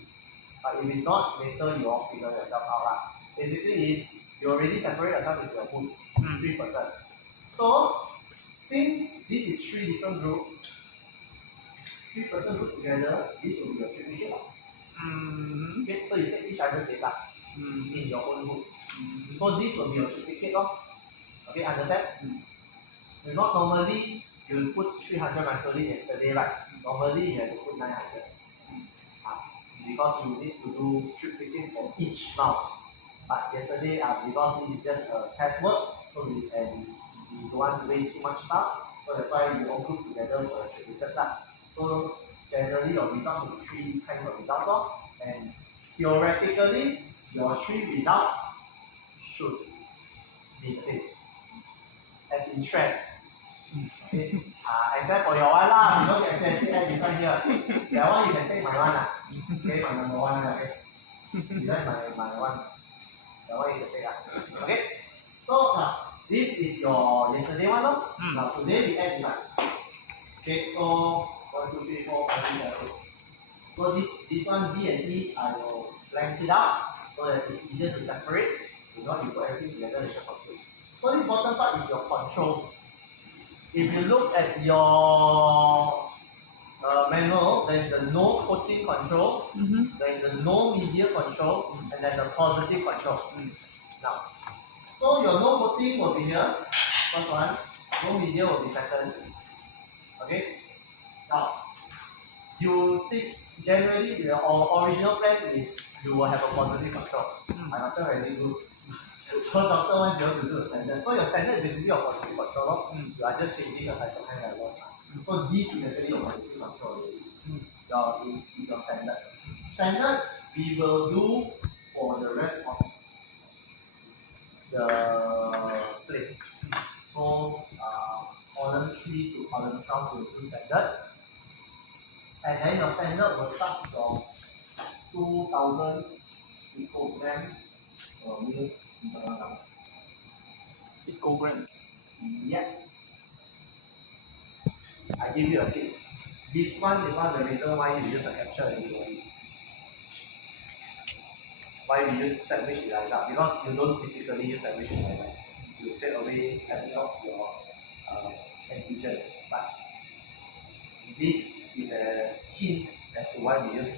But if it's not, later you all figure yourself out. Basically, is you already separate yourself into your hoods, 3%. So since this is 3 different groups, 3% group together, this will be your triplicate. Okay, so you take each other's data. in your own book. So this will be your triplicate. Okay, understand? You not normally you put 300 manually yesterday, right? Normally you have to put 900. Because you need to do triplicates for each mouse. But yesterday, because this is just a test work, so we don't want to waste too much stuff. So that's why we all group together for the triplicates. So generally your results will be 3 kinds of results. And theoretically, your 3 results should be the same. As in trend. Okay. Except for your one lah, because you accidentally add this one here. That one you can take my one lah. Okay, my number 1 okay. This is my one. That one you can take Okay. So this is your yesterday one Now today we add this one. Okay, so 1, 2, 3, 4, 5, 6, 7, 8. So this one D and E I will blank it out so that it's easier to separate. If not you put everything together it's just confused. So this bottom part is your controls. If you look at your manual, there is the no coating control, there is the no media control, and then the positive control. Now, so your no coating will be here, first one, no media will be second. Okay? Now, you think generally your original plan is you will have a positive control. My doctor very good. So doctor wants you to do a standard. So your standard is basically your positive control. You are just changing the cytokine levels. So this is actually your positive control already. Is your standard. Standard we will do for the rest of the plane. So column 3 to column 12 will do standard. And then your standard will start from 2000 picogram per minute. Picogram. Yeah. I give you a tip. This one is one of the reasons why you use a capture anybody. Why we use sandwich ELISA? Because you don't typically use sandwich ELISA. You straight away absorb your antigen. But this is a hint as to why we use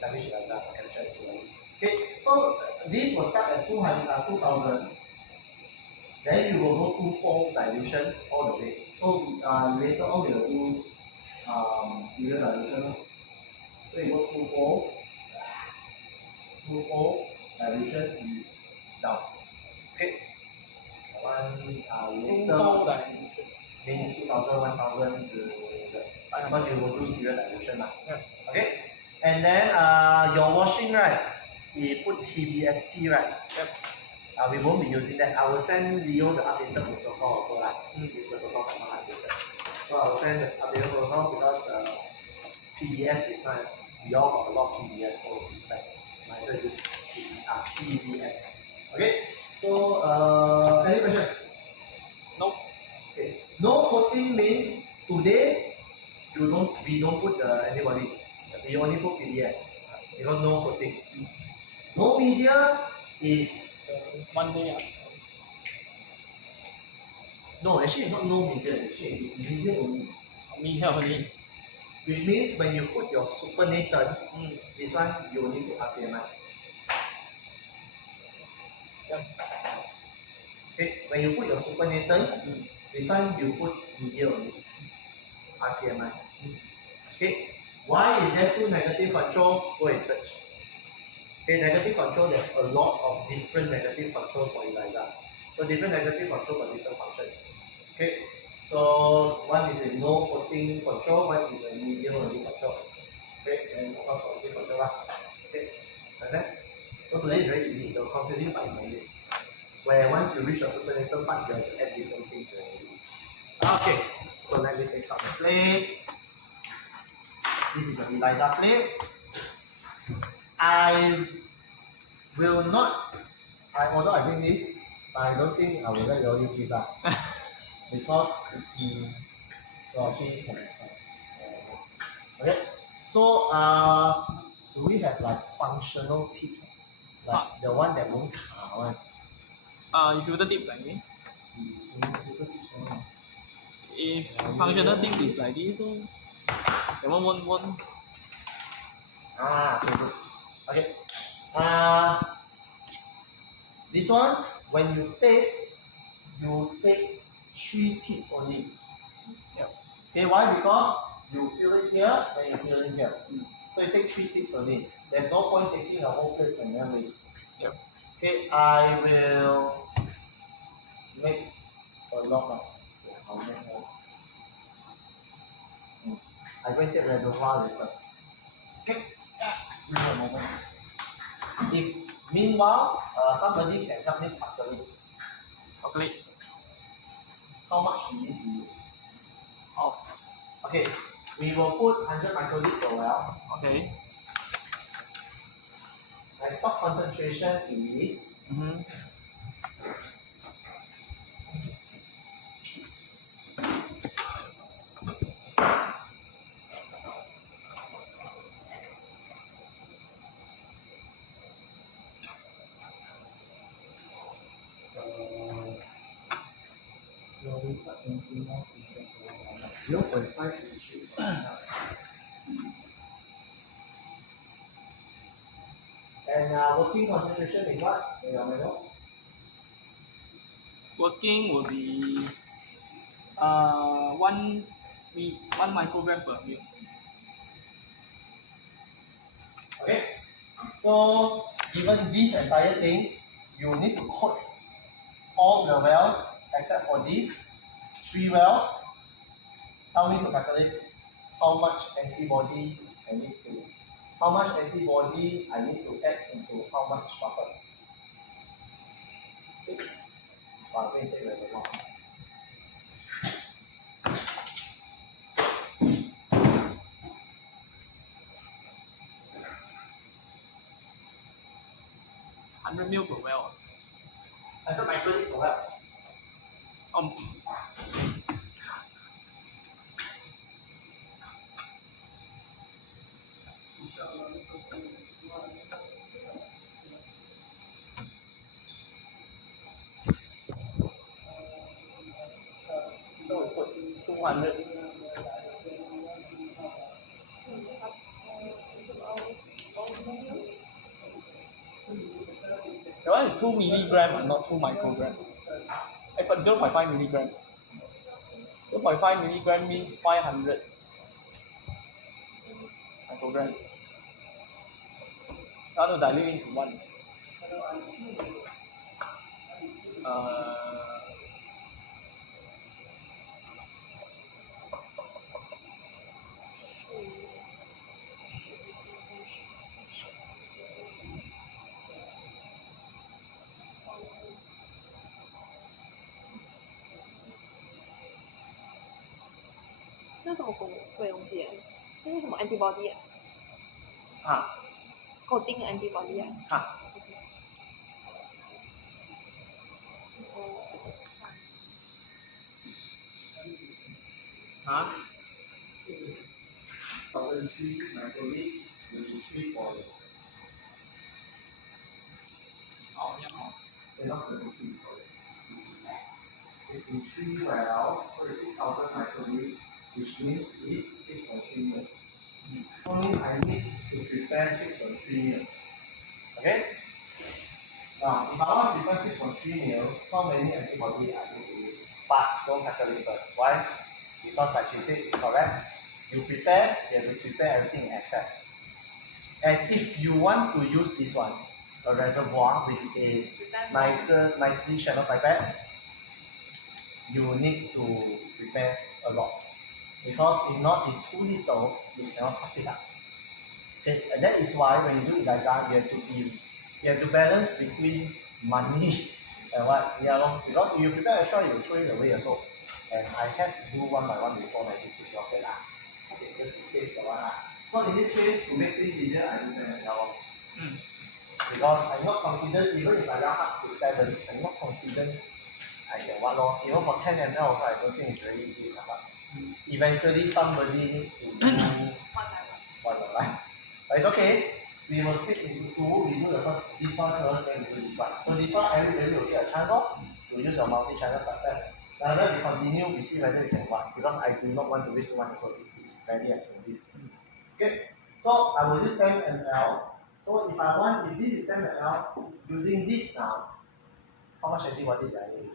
sandwich ELISA for capture anybody. Okay, so this will start at 2000. Then you will go to full dilution all the way. So later on we will do serial dilution. So you go to full dilution down. Okay. One later means 2000, 1000 because you will do serial dilution. Okay. And then your washing, right? You put TBST, right? Yep. We won't be using that. I will send Leo the updated protocol also, right? These protocols are not updated. So I will send the updated protocol because PBS is not, we all got a lot of PBS, so like, might as well use PBS. Okay? So, any question? No. Okay. No coating means today we don't put the antibody. We only put PBS. Because no coating. No media is 1 day. No, actually it's not no media. Actually it's media only. Media only. Which means when you put your supernatant, this one you only put RPMI. Yep. Okay, when you put your supernatants, this one you put media only. RPMI. Okay. Why is there 2 negative control? Go and search. Okay, negative control, there's a lot of different negative controls for ELISA. So different negative control for different functions. Okay, so one is a no coating control, one is a medium only control. Okay, and of course positive control. Okay, understand? So today is very easy. The confusing part is only where once you reach a supernatant part, you have to add different things already. Okay, so let me take out the plate. This is your ELISA plate. I will not, although I bring this, but I don't think I will let you all use this because it's actually okay. So do we have like functional tips? Like the one that won't count one? If you the tips, I mean. If functional tips is like this, so the one. Okay, good. Okay. This one, when you take 3 tips only. Yep. Okay, why? Because you fill it here, then you fill it here. So you take 3 tips only. There's no point taking a whole plate and then waste. Yep. Okay, I will make a lot now. Okay, I'll make more. I going to take reservoir later. Okay, give me a moment. If meanwhile, somebody can help me calculate Calculate how much we need to use. off. Okay, we will put 100 microliters per well. Okay. My stock concentration is 0.5. And working concentration is what? Working will be 1 microgram per mil. Okay, so given this entire thing, you need to coat all the wells except for these 3 wells. Tell me to calculate how much antibody I need to add into how much buffer. Reservoir. mil per well. 100 microliters per well. So we put 200. That one is 2 milligram and not 2 microgram. 0.5 milligram. 0.5 milligram means 500 microgram. I want to dilute into 1.这是什么鬼东西啊？这是什么 antibody 啊？ coating antibody 啊？ 啊？ 3 microliters will be 3 oil. 哦，一樣。 They're not going to be 3, sorry. It's in 3 wells, so it's 6,000 microliters, which means it's 6.3 ml. So means I need to prepare 6.3 ml. Okay? Now, if I want to prepare 6.3 ml, how many antibody I need to use? But don't calculate first. Why? Because like she said, it's correct. You have to prepare everything in excess. And if you want to use this one, a reservoir with a nitrogen channel pipette, you need to prepare a lot. Because if not, it's too little, you cannot suck it up. Okay, and that is why when you do ELISA, you have to balance between money and what? Yeah, because if you prepare extra, you throw it away also. And I have to do 1 by 1 before 96 rocket. Okay, just to save the one. So in this case, to make things easier, I do that now. Because I'm not confident, even if I round up to 7, I'm not confident I can what long. Even for 10 ml also, I don't think it's very easy. Eventually, somebody needs to do 1 by 1. But it's okay. We will split into 2. We do this one first, then we do this one. So this one, everybody will get a chance to use your multi-channel pipette. Then we continue, we see whether we can what. Because I do not want to waste too much, so it's very expensive. Okay, so I will use 10 ml. So if this is 10 ml, using this now, how much antibody do I need?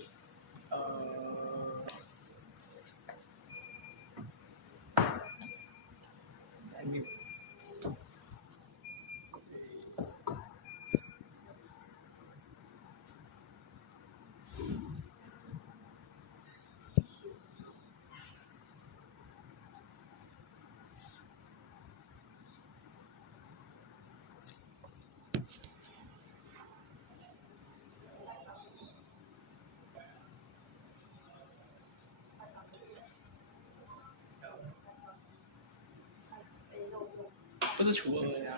不是除二呀，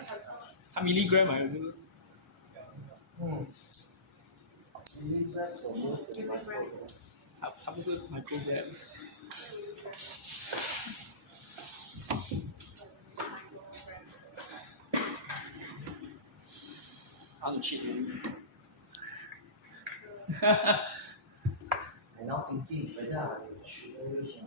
它 milligram 嘛，就是milligram 左右的 microgram。它不是 microgram。好，你去。I now thinking whether I should use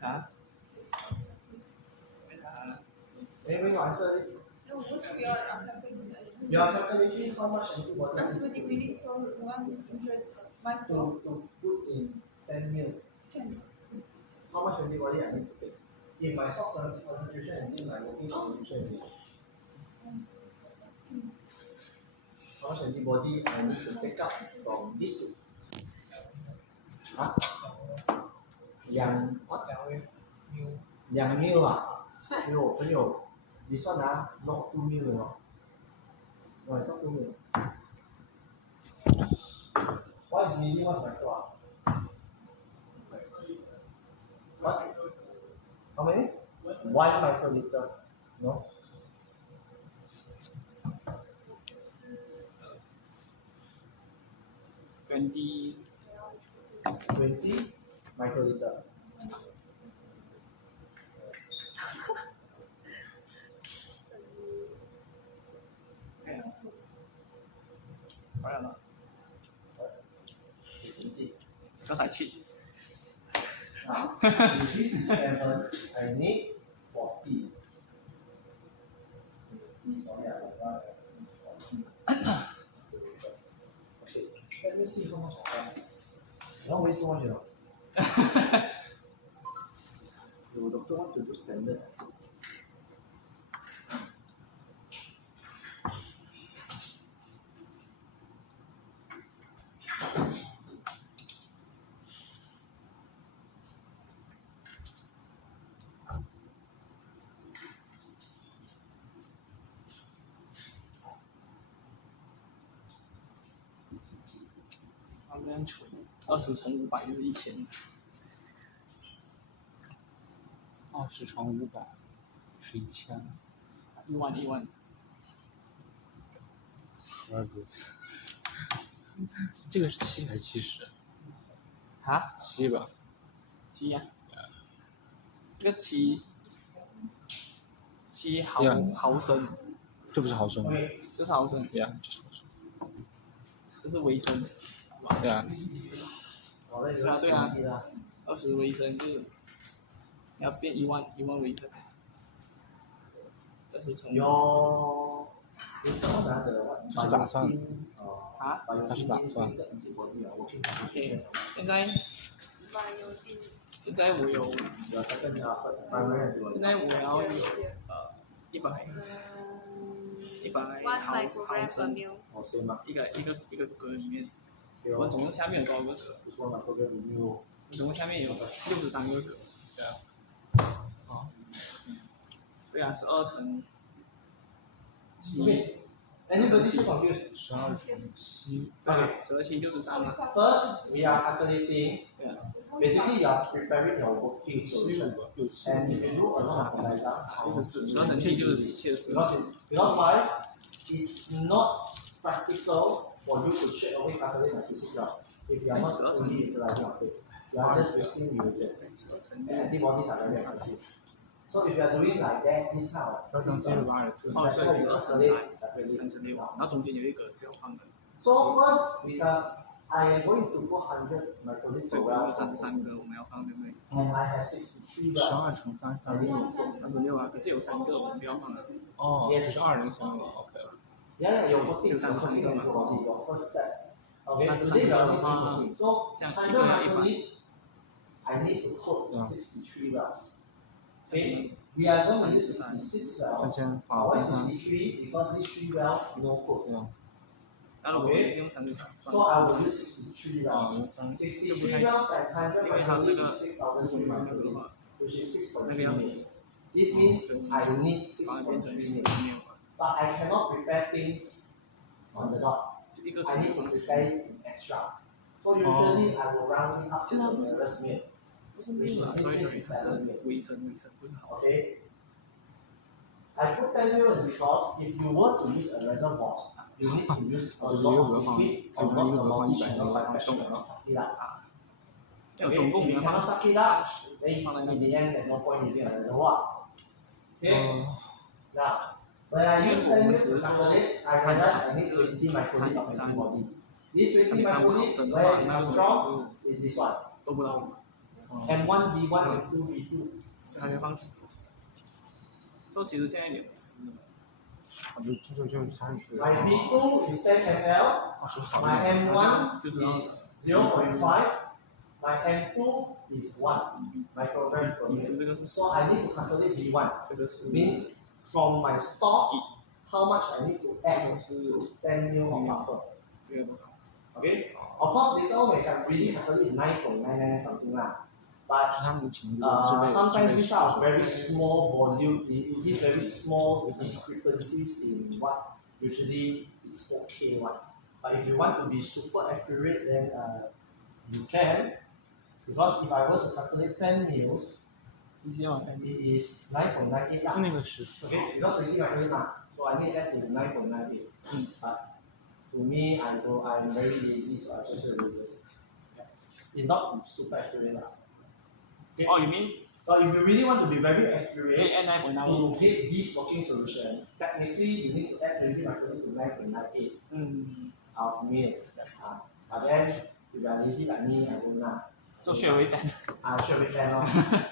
啊？Anybody answer it? You are calculating how much antibody Antibody we need for 100 micro. to put in 10 ml. 10. How much antibody I need to take? If my stock concentration and my working concentration is how much antibody I need to take up from these two? Huh? 2 ml 啊？朋友 this one not 2 ml 哦。No, it's not 2 ml. What is milli, what is micro? What? How many? 1 microliter. No?20 microliter. Nó xài chị. If this is 7, I need 40. Sorry, I forgot. Okay, let me see how much I have. Don't waste so much, you know. The doctor want to do standard.这样除20乘500就是1000。20乘500是1000。1万。这个是7还是70？啊7吧。7呀。这个7毫升。这不是毫升。这是毫升。对呀，这是毫升。这是微升。对啊。对啊，20微升就是要变1万微升。这是乘。有。它是咋算？啊？它是咋算 ？OK， 现在我有，现在我要100毫升，一个格里面，我们总共下面有多少个格？总共下面有63个格。对啊。哦。对啊，12乘7。Anybody still confused? 12乘7。对，12、7、63嘛。First, we are calculating. Basically, you are preparing your working solution. And if you do a lot of analysis, 12乘7 74。Because why? It's not practical for you to straight away calculate the physical if you are not fully utilizing your brain. You are just wasting reagents. And antibodies are very expensive. So if you are doing like that, this kind of 标准7 24。哦，所以12乘3，3乘6，然后中间有一格是不要放的， So first we can I am going to put 100 microliter 所以 per 这个 well 33个我们要放，对不对？ and I have 63 12 wells. 乘3 I need to put 36啊，可是有3个我们不要放的。哦， Yes 只是2人乘的 OK 了。 Yeah, you're putting So 33个嘛。 your first step. Okay, 33 today we are 个的话 only so 这样 100 一个要100 microliter, I need to put 嗯 63 wells. Okay, we are going to use 66 wells. 3000 Why 好， 63? Because these 3 wells no put. 这样。那如果你是用33 So I will use 63 啊， wells. 3 63 wells and 100 因为它那 microliter 个 is 6,300 的 microliter, 话， which is 6.3 那个要 mils. This means I will need 把它变成 6.3 4 mils. 面嘛， But I cannot prepare things on the dot. 就一个 I 可 need 以 to 放10 prepare it in extra. So usually I will round it up to the nearest meal. 不是面啦，sorry，是微生，不是好。 Okay. I put 10 mil is because if you were to use a reservoir, you need to use a lot of liquid or not the long channel by pressure cannot suck it up. 要总共 If 你 you 要放 cannot suck it up, 30， then 放在那 in 里。 the end there's no point using a reservoir. Okay. 哦， Now, when I 因为 use 我 10 们 mil 只 to 是做 calculate, I realize I need 20 microliter of 33 antibody. This 20 33毫 microliter 升的 where 话， it 那 comes 个 from 东西 is this one. 是做不到的， M1 V1 and 2 V2. 所以还要放10。所以其实现在50了。就30。 My V2 is 10 ml. My M1 就是 is 0.5. My M2 is 1 microgram per 比值 minute. 这个是 So 10， I need to calculate V1. 这个是 Means from my stock, how much I need to 这 add 个是 to 10 ml of buffer. 这个多少？ Okay. Of course, later on we can really calculate is 9.99 something lah. But 他们请 sometimes these are very small volume, it is very small discrepancies in what usually it's okay one. But if you want to be super accurate, then you can. Because if I were to calculate 10 mils, 一些往 it is 9.98 lah. 那个14。 Okay, because 20 microliter lah. So I need that to 9.98. But to me, I'm very lazy, so I just really just. It's not super accurate lah. Oh, you mean But if you really want to be very accurate, add 9.9？ to get this working solution, technically you need to add 20 microliter to 9.98 of mil. But then, if you are lazy like me, I don't know. So 学为单。 I'll show it then.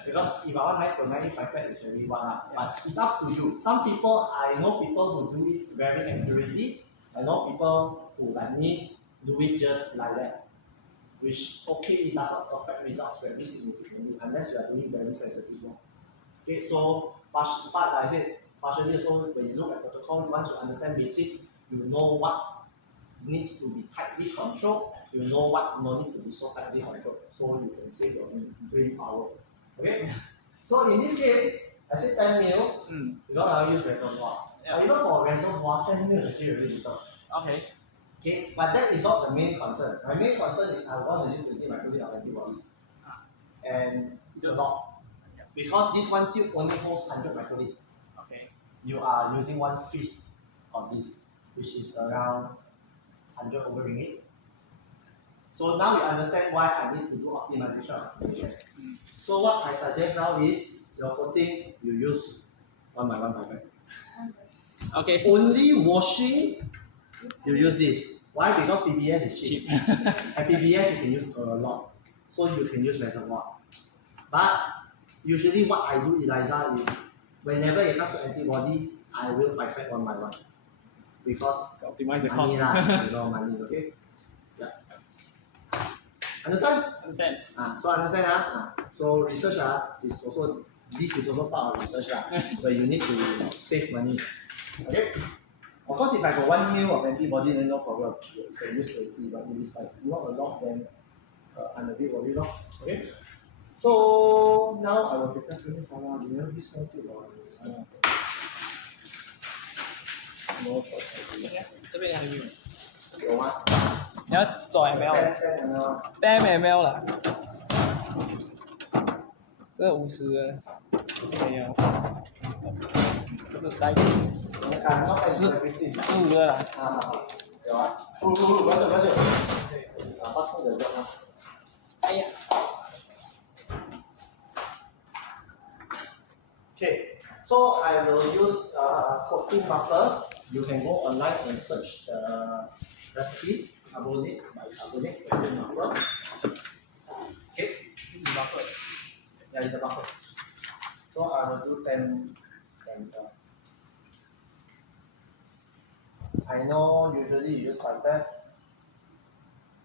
Because if I want 9.98 pipette, it's very one. But it's up to you. Some people, I know people who do it very accurately. I know people who, like me, do it just like that. Which, okay, it does not affect results very significantly unless you are doing very sensitive one. Okay, so, but like I said, partially also, when you look at protocol, once you understand basic, you know what needs to be tightly controlled, you know what no need to be so tightly controlled, so you can save your brain power. Okay? So in this case, I said 10 mil, because I'll use reservoir. Yeah. Even for reservoir, 10 mil is actually really little. Okay. Okay, but that is not the main concern. My main concern is I want to use 20 microliter of antibodies. And it's a lot. Because this one tube only holds 100 microliter. Okay. You are using 1/5 of this, which is around 100 over ringgit. So now you understand why I need to do optimization of application. So what I suggest now is your coating, you use 1 by 1 pipette. Okay. Only washing, you use this. Why? Because PBS is cheap. And PBS you can use a lot. So you can use reservoir. But usually what I do, Eliza, is whenever it comes to antibody, I will pipette 1 by 1. Because Optimize the money cost. lah, you know, money, okay? Yeah. Understand? Understand. So understand so research is also, this is also part of research where you need to save money. Okay? Of course, if I got 1 mil of antibody, then no problem. You can use 20, but if it's like not a lot, then I'm a bit worried. Okay? So now I will prepare for this. You know this one too, or no choice. 这边还有没有？有吗？你要走 ml 10 10 ml 啦。这50的没有，这是来15的啦。有啊，不，不要走。发送人叫吗？哎呀。Okay, So I will use coating buffer. You can go online and search the recipe. Carbonate, bicarbonate, coating buffer. Okay, this is buffer. yeah, it's a buffer. So I will do 10. I know usually you use pipette,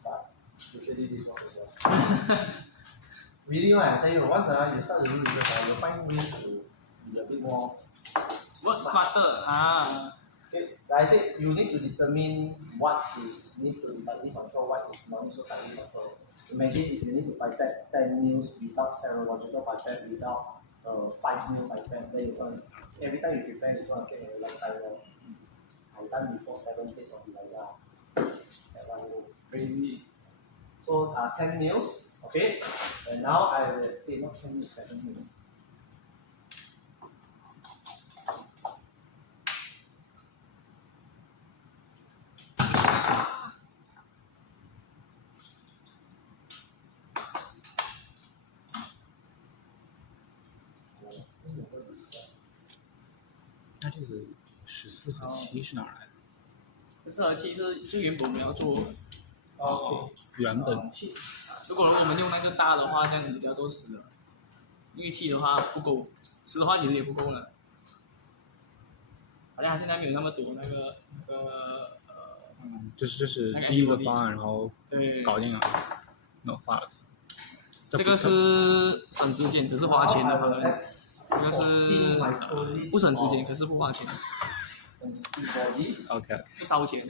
but usually this one as well. Really, I tell you, once you start to do research, you'll find ways to be a bit more. Work smarter. Okay, like I said, you need to determine what is need to be tightly controlled, what is not so tightly controlled. Imagine if you need to pipette 10 mils without serological pipette, without 5 mil pipette, then you want every time you prepare, it's going to get a lifetime. I've done before 7 plates of ELISA at one go. Really? So 10 mils, okay, and now I will, not 10 mils, 7 mils.那这个14和7是哪儿来的14和7是就原本我们要做。原本如果我们用那个大的话，这样你就要做10了，因为7的话不够，10的话其实也不够了。好像现在没有那么多那个这是第一个方案，然后搞定了，那画了。这个是省时间可是花钱的方案，这个是不省时间可是不花钱。OK， 不烧钱，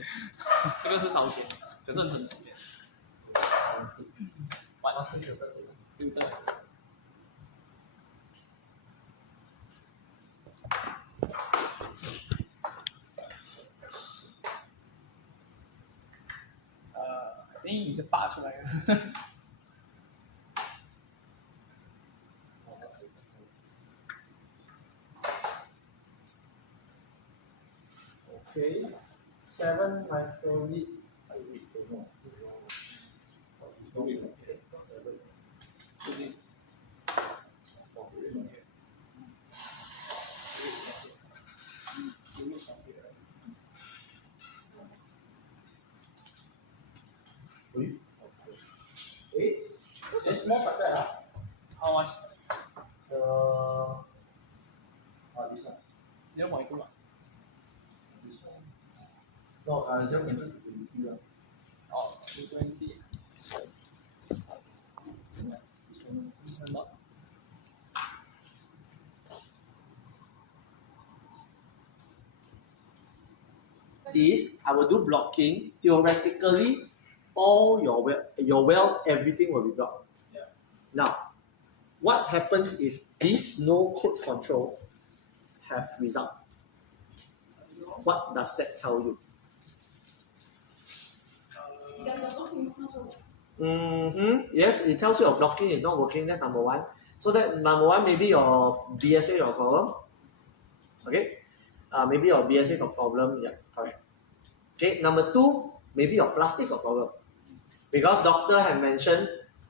这个是烧钱，可是很省时间。对不对？你这拔出来了。Okay, 7 microliter. This is small pipette. How much? This one. 0.2 吧。This one. No, 0.2. Oh, 220. This I will do blocking. Theoretically, all your well, everything will be blocked. Yeah. Now, what happens if this no code control have result? What does that tell you? Yes, it tells you your blocking is not working. That's number one. So that number one, maybe your BSA your problem. Okay, maybe your BSA got problem. Yeah, correct. Okay, number two, maybe your plastic got problem, because doctor had mentioned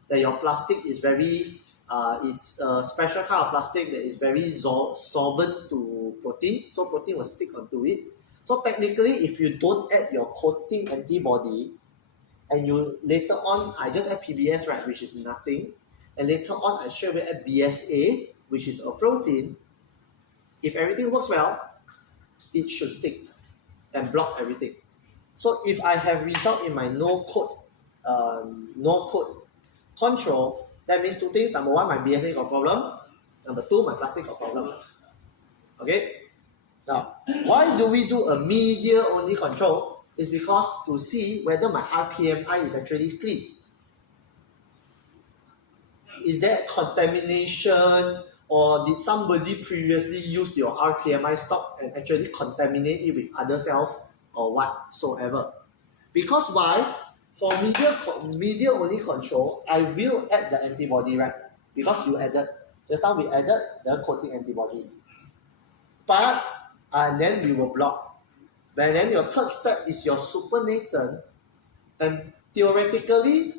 that your plastic is very, it's a special kind of plastic that is very sorbent to protein, so protein will stick onto it. So technically, if you don't add your coating antibody, and you later on, I just add PBS, right, which is nothing, and later on I straight away add BSA, which is a protein. If everything works well, it should stick and block everything. So if I have result in my no code control, that means two things. Number one, my BSA got problem. Number two, my plastic got problem. Okay. Now, why do we do a media only control? It's because to see whether my RPMI is actually clean. Is there contamination, or did somebody previously use your RPMI stock and actually contaminate it with other cells or whatsoever? Because why? For media only control, I will add the antibody, right? Because you added, just now we added the coating antibody. But and then we will block. But then your third step is your supernatant, and theoretically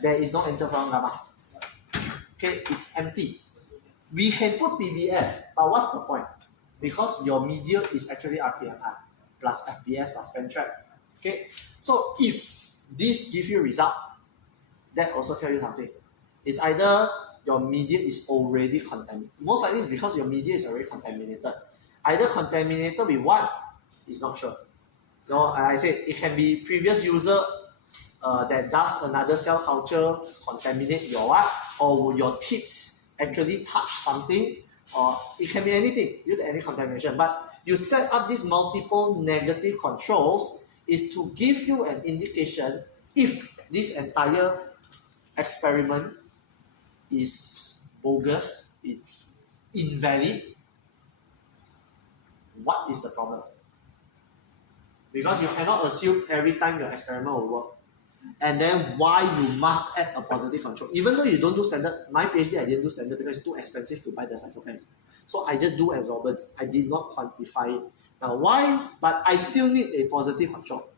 there is no interferon gamma. Okay, it's empty. We can put PBS, but what's the point? Because your media is actually RPMI plus FPS plus pen track. Okay, so if this gives you result, that also tell you something. It's either your media is already contaminated. Most likely it's because your media is already contaminated. Either contaminated with what? It's not sure. No, I said it can be previous user that does another cell culture contaminate your what, or your tips actually touch something, or it can be anything due to any contamination. But you set up these multiple negative controls is to give you an indication if this entire experiment is bogus, it's invalid, what is the problem? Because you cannot assume every time your experiment will work. And then why you must add a positive control. Even though you don't do standard, my PhD I didn't do standard because it's too expensive to buy the cytokines. So I just do adsorbents. I did not quantify it. Now why? But I still need a positive control.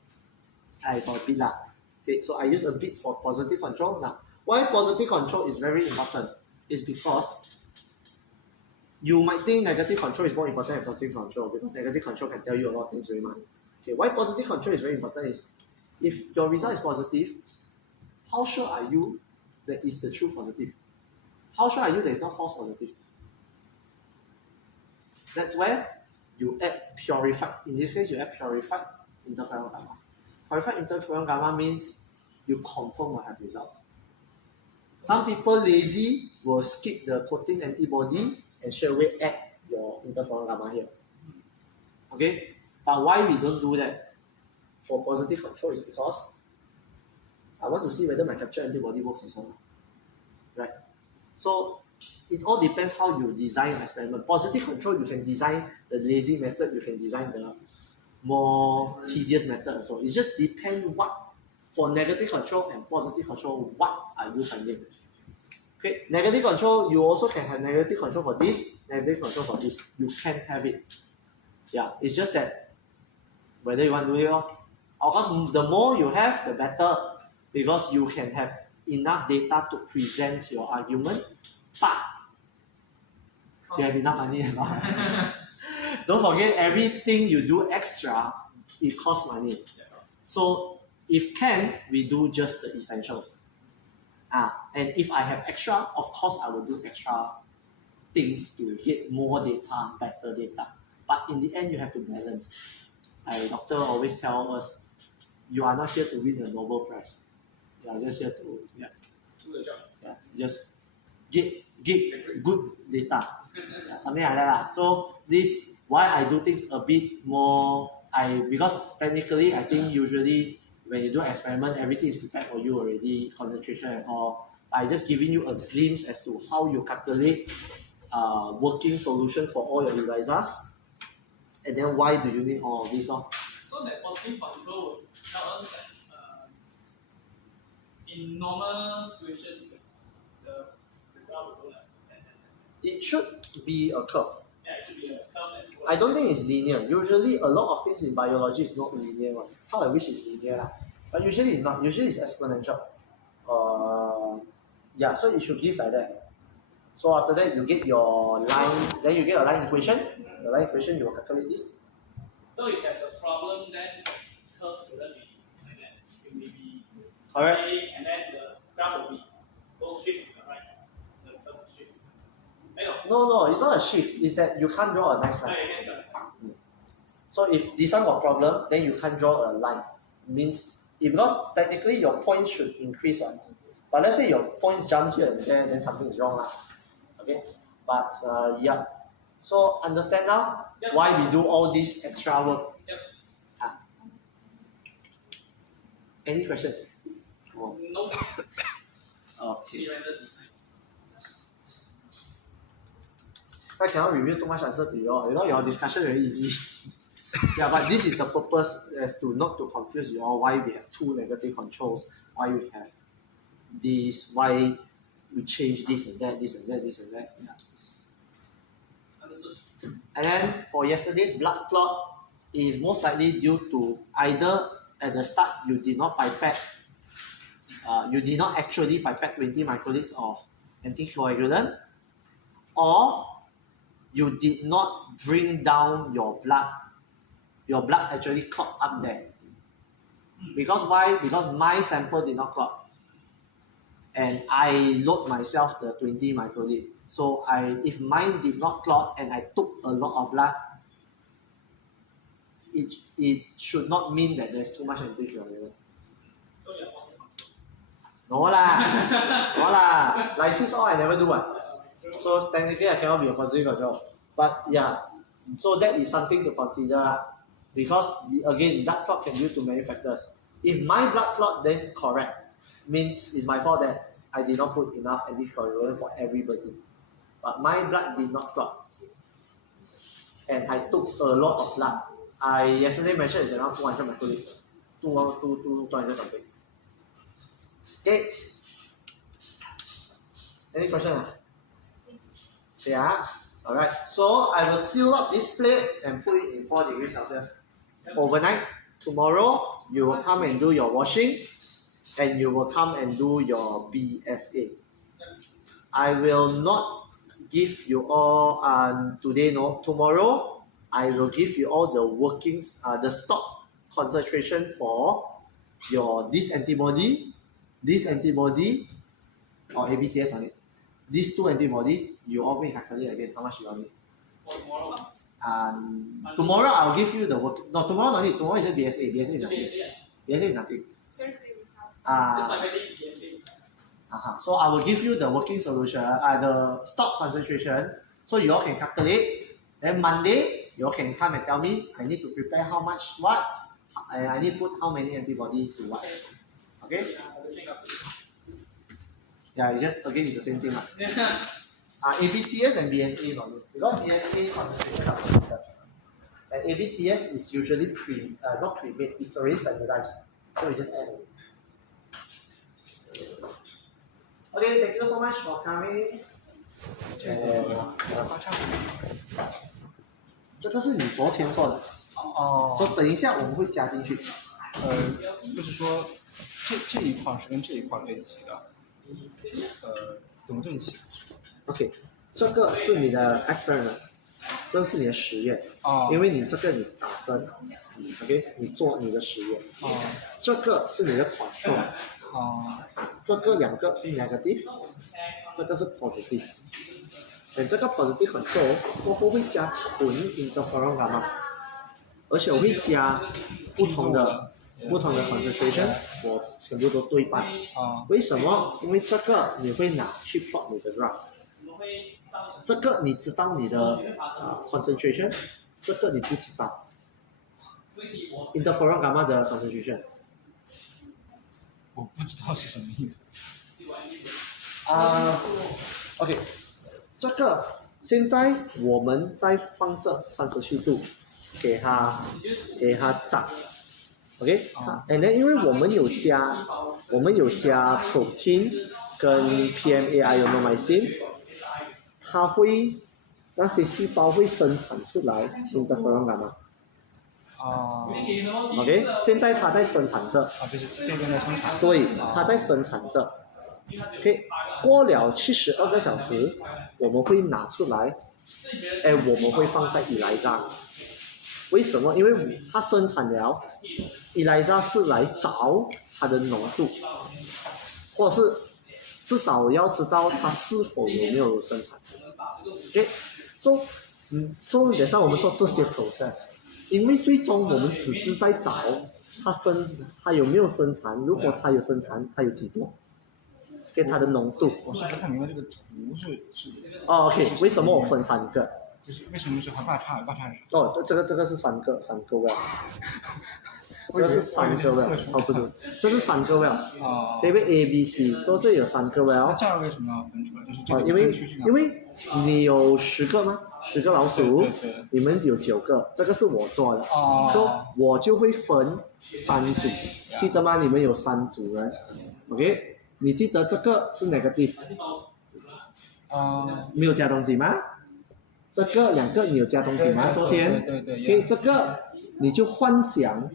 I got a bit lah. Okay, so I use a bit for positive control. Now, why positive control is very important is because you might think negative control is more important than positive control because negative control can tell you a lot of things very much. Okay, why positive control is very important is if your result is positive, how sure are you that it's the true positive? How sure are you that it's not false positive? That's where you add purified. In this case, you add purified interferon gamma. Purified interferon gamma means you confirm will have result. Some people lazy will skip the coating antibody and straight away add your interferon gamma here. Okay? But why we don't do that for positive control is because I want to see whether my capture antibody works as well. Right? So it all depends how you design your experiment. Positive control, you can design the lazy method, you can design the more tedious method. So it just depends what, for negative control and positive control, what are you finding? Okay, negative control, you also can have negative control for this, negative control for this. You can have it. Yeah, it's just that whether you want to do it or of course, the more you have, the better, because you can have enough data to present your argument, but you have enough money. Don't forget, everything you do extra, it costs money. So if can, we do just the essentials. And if I have extra, of course I will do extra things to get more data, better data. But in the end, you have to balance. Our doctor always tell us, you are not here to win the Nobel Prize. You are just here to do the job. Just get good data. Something like that lah. So this why I do things a bit more. Because technically I think usually when you do experiment, everything is prepared for you already, concentration and all. I just giving you a glimpse as to how you calculate working solution for all your ELISAs, and then why do you need all of this lor. So that positive control will tell us that in normal situation, the graph will go like that. It should be a curve. Yeah, it should be a curve. I don't think it's linear. Usually a lot of things in biology is not linear one. How I wish it's linear lah. But usually it's not. Usually it's exponential. So it should give like that. So after that you get your line, then you get a line equation. The line equation you will calculate this. So if there's a problem, then the curve shouldn't be like that. It will be Correct. A, and then the graph will be go shift to the right. The curve will shift. No, it's not a shift. It's that you can't draw a nice line. So if this one got problem, then you can't draw a line. Means because technically your points should increase one. But let's say your points jump here and there, then something is wrong lah. Okay. But yeah. So understand now why we do all this extra work. Any question? Oh. No. Okay. I cannot review too much answer to you all. You know your discussion very easy. Yeah, but this is the purpose as to not to confuse you all why we have two negative controls, why we have this, why we change this and that, this and that, this and that. Yeah. Understood. And then for yesterday's blood clot is most likely due to either at the start you did not pipette, you did not actually pipette 20 microliters of anticoagulant, or you did not bring down your blood actually clot up there. Because why? Because my sample did not clot. And I load myself the 20 microliter. So if mine did not clot and I took a lot of blood, it should not mean that there's too much anticoagulant. So you're positive. No lah. Like this all I never do one. So technically I cannot be a positive control. But yeah, so that is something to consider. Because again, blood clot can due to many factors. If my blood clot, then correct. Means it's my fault that I did not put enough anticoagulant for everybody. But my blood did not clot. And I took a lot of blood. I yesterday measured it's around 200 microliter. 200 something. Okay. Any question? Yeah. Alright. So I will seal up this plate and put it in 4 degrees Celsius. Overnight. Tomorrow you will come and do your washing and you will come and do your BSA. I will not give you all today, no. Tomorrow I will give you all the workings, the stock concentration for your this antibody, or ABTS on it. These 2 antibody, you all will calculate again how much you all need. Tomorrow I'll give you the work. No, tomorrow not need. Tomorrow is just BSA. BSA is nothing. BSA is nothing. Thursday we have. This my wedding BSA. So I will give you the working solution, the stock concentration, so you all can calculate. Then Monday, you all can come and tell me, I need to prepare how much what, and I need to put how many antibody to what. Okay? Yeah, it's just, again, it's the same thing. ABTS and BSA not because BSA concentration are consistent. And ABTS is usually not pre-made, it's already standardized. So you just add it. Okay, thank you so much for coming. 这个是你昨天做的，所以等一下我们会加进去。就是说这一块是跟这一块对齐的，怎么对齐 ？OK， 这个是你的 experiment， 这是你的实验。因为你这个你打针 ，OK， 你做你的实验。这个是你的 control。这个2个是 negative， 这个是 positive。这个 positive control 过后会加纯 interferon gamma， 而且我会加不同的 concentration， 我全部都对半。为什么？因为这个你会拿去 plot 你的 graph， 这个你知道你的concentration， 这个你不知道。interferon gamma 的 concentration。我不知道是什么意思。OK， 这个现在我们再放这37度，给它炸 ，OK，and then 因为我们有加 protein 跟 PMA ionomycin， 它会那些细胞会生产出来 interferon gamma。OK， 现在它在生产着。就是这边在生产。对，它在生产着。OK， 过了72个小时，我们会拿出来，我们会放在ELISA。为什么？因为它生产了，ELISA 是来找它的浓度，或者是至少要知道它是否有没有生产。OK，so 等下我们做这些 process。因为最终我们只是在找它有没有生产，如果它有生产，它有几多，跟它的浓度。我是不太明白这个图是。OK， 为什么我分3个？就是为什么是还大差？这个是3个well， 这个是3个well， 不是，这是3个well， 因为 A、B、C， 所以这有3个well。那这样为什么要分出来？就是这个因为你有10个吗？10个老鼠，对，你们有9个，这个是我做的，所以我就会分3组，记得吗？你们有3组人 ，OK？ 你记得这个是negative， 没有加东西吗？这个2个你有加东西吗？昨天，对， OK， 这个你就幻想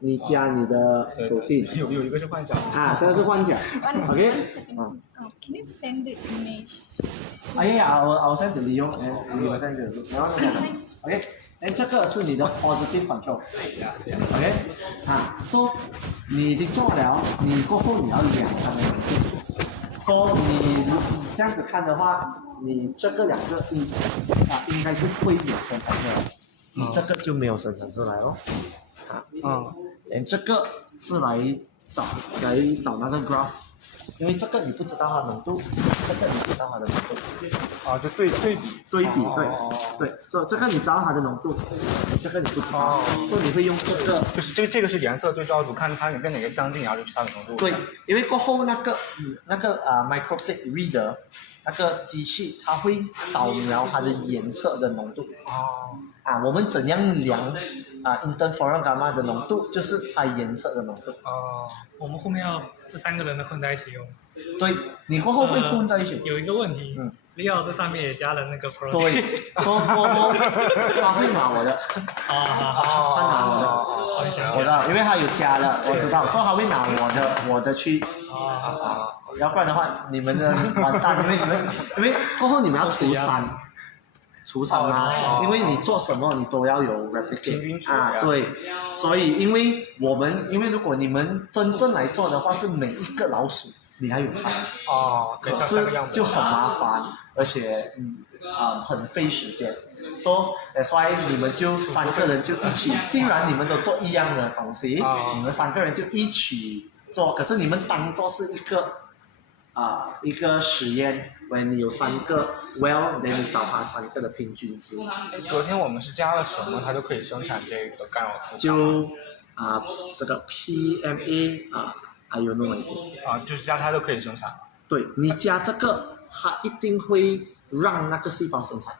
你加你的 protein 有一个是幻想。啊，这个是幻想 ，OK， Oh, can you send the image? I'll send to Leo and you will send to OK， 这个是你的 positive control，OK， so 你已经做了，你过后你要量它的浓度，so 你这样子看的话，你这个两个应该是会有生产出来，你这个就没有生产出来哦，这个是来找那个 graph。因为这个你不知道它的浓度，这个你知道它的浓度，就对比，对，所以这个你知道它的浓度，这个你不知道，所以你会用这个，就是这个是颜色对照组，看它跟哪个相近，然后就知道它的浓度。对，因为过后那个microplate reader 那个机器它会扫描它的颜色的浓度。我们怎样量interferon gamma 的浓度，就是它颜色的浓度。我们后面要这3个人的混在一起用。对，你过后会混在一起。有一个问题，Leo 这上面也加了那个 protein。对，过后他会拿我的。他拿我的。我知道，因为他有加了，我知道，所以他会拿我的去。要不然的话，你们的完蛋，因为过后你们要除3啊，因为你做什么你都要有 replicate 对，所以因为如果你们真正来做的话，是每一个老鼠你还有3，可是就很麻烦，而且很费时间，所以that's why你们就3个人就一起，既然你们都做一样的东西，你们3个人就一起做，可是你们当做是一个实验。when 你有3个 well， then 你找它3个的平均值。昨天我们是加了什么，它就可以生产这个干扰素？就这个 PMA还有那么就是加它就可以生产。对，你加这个，它一定会让那个细胞生产。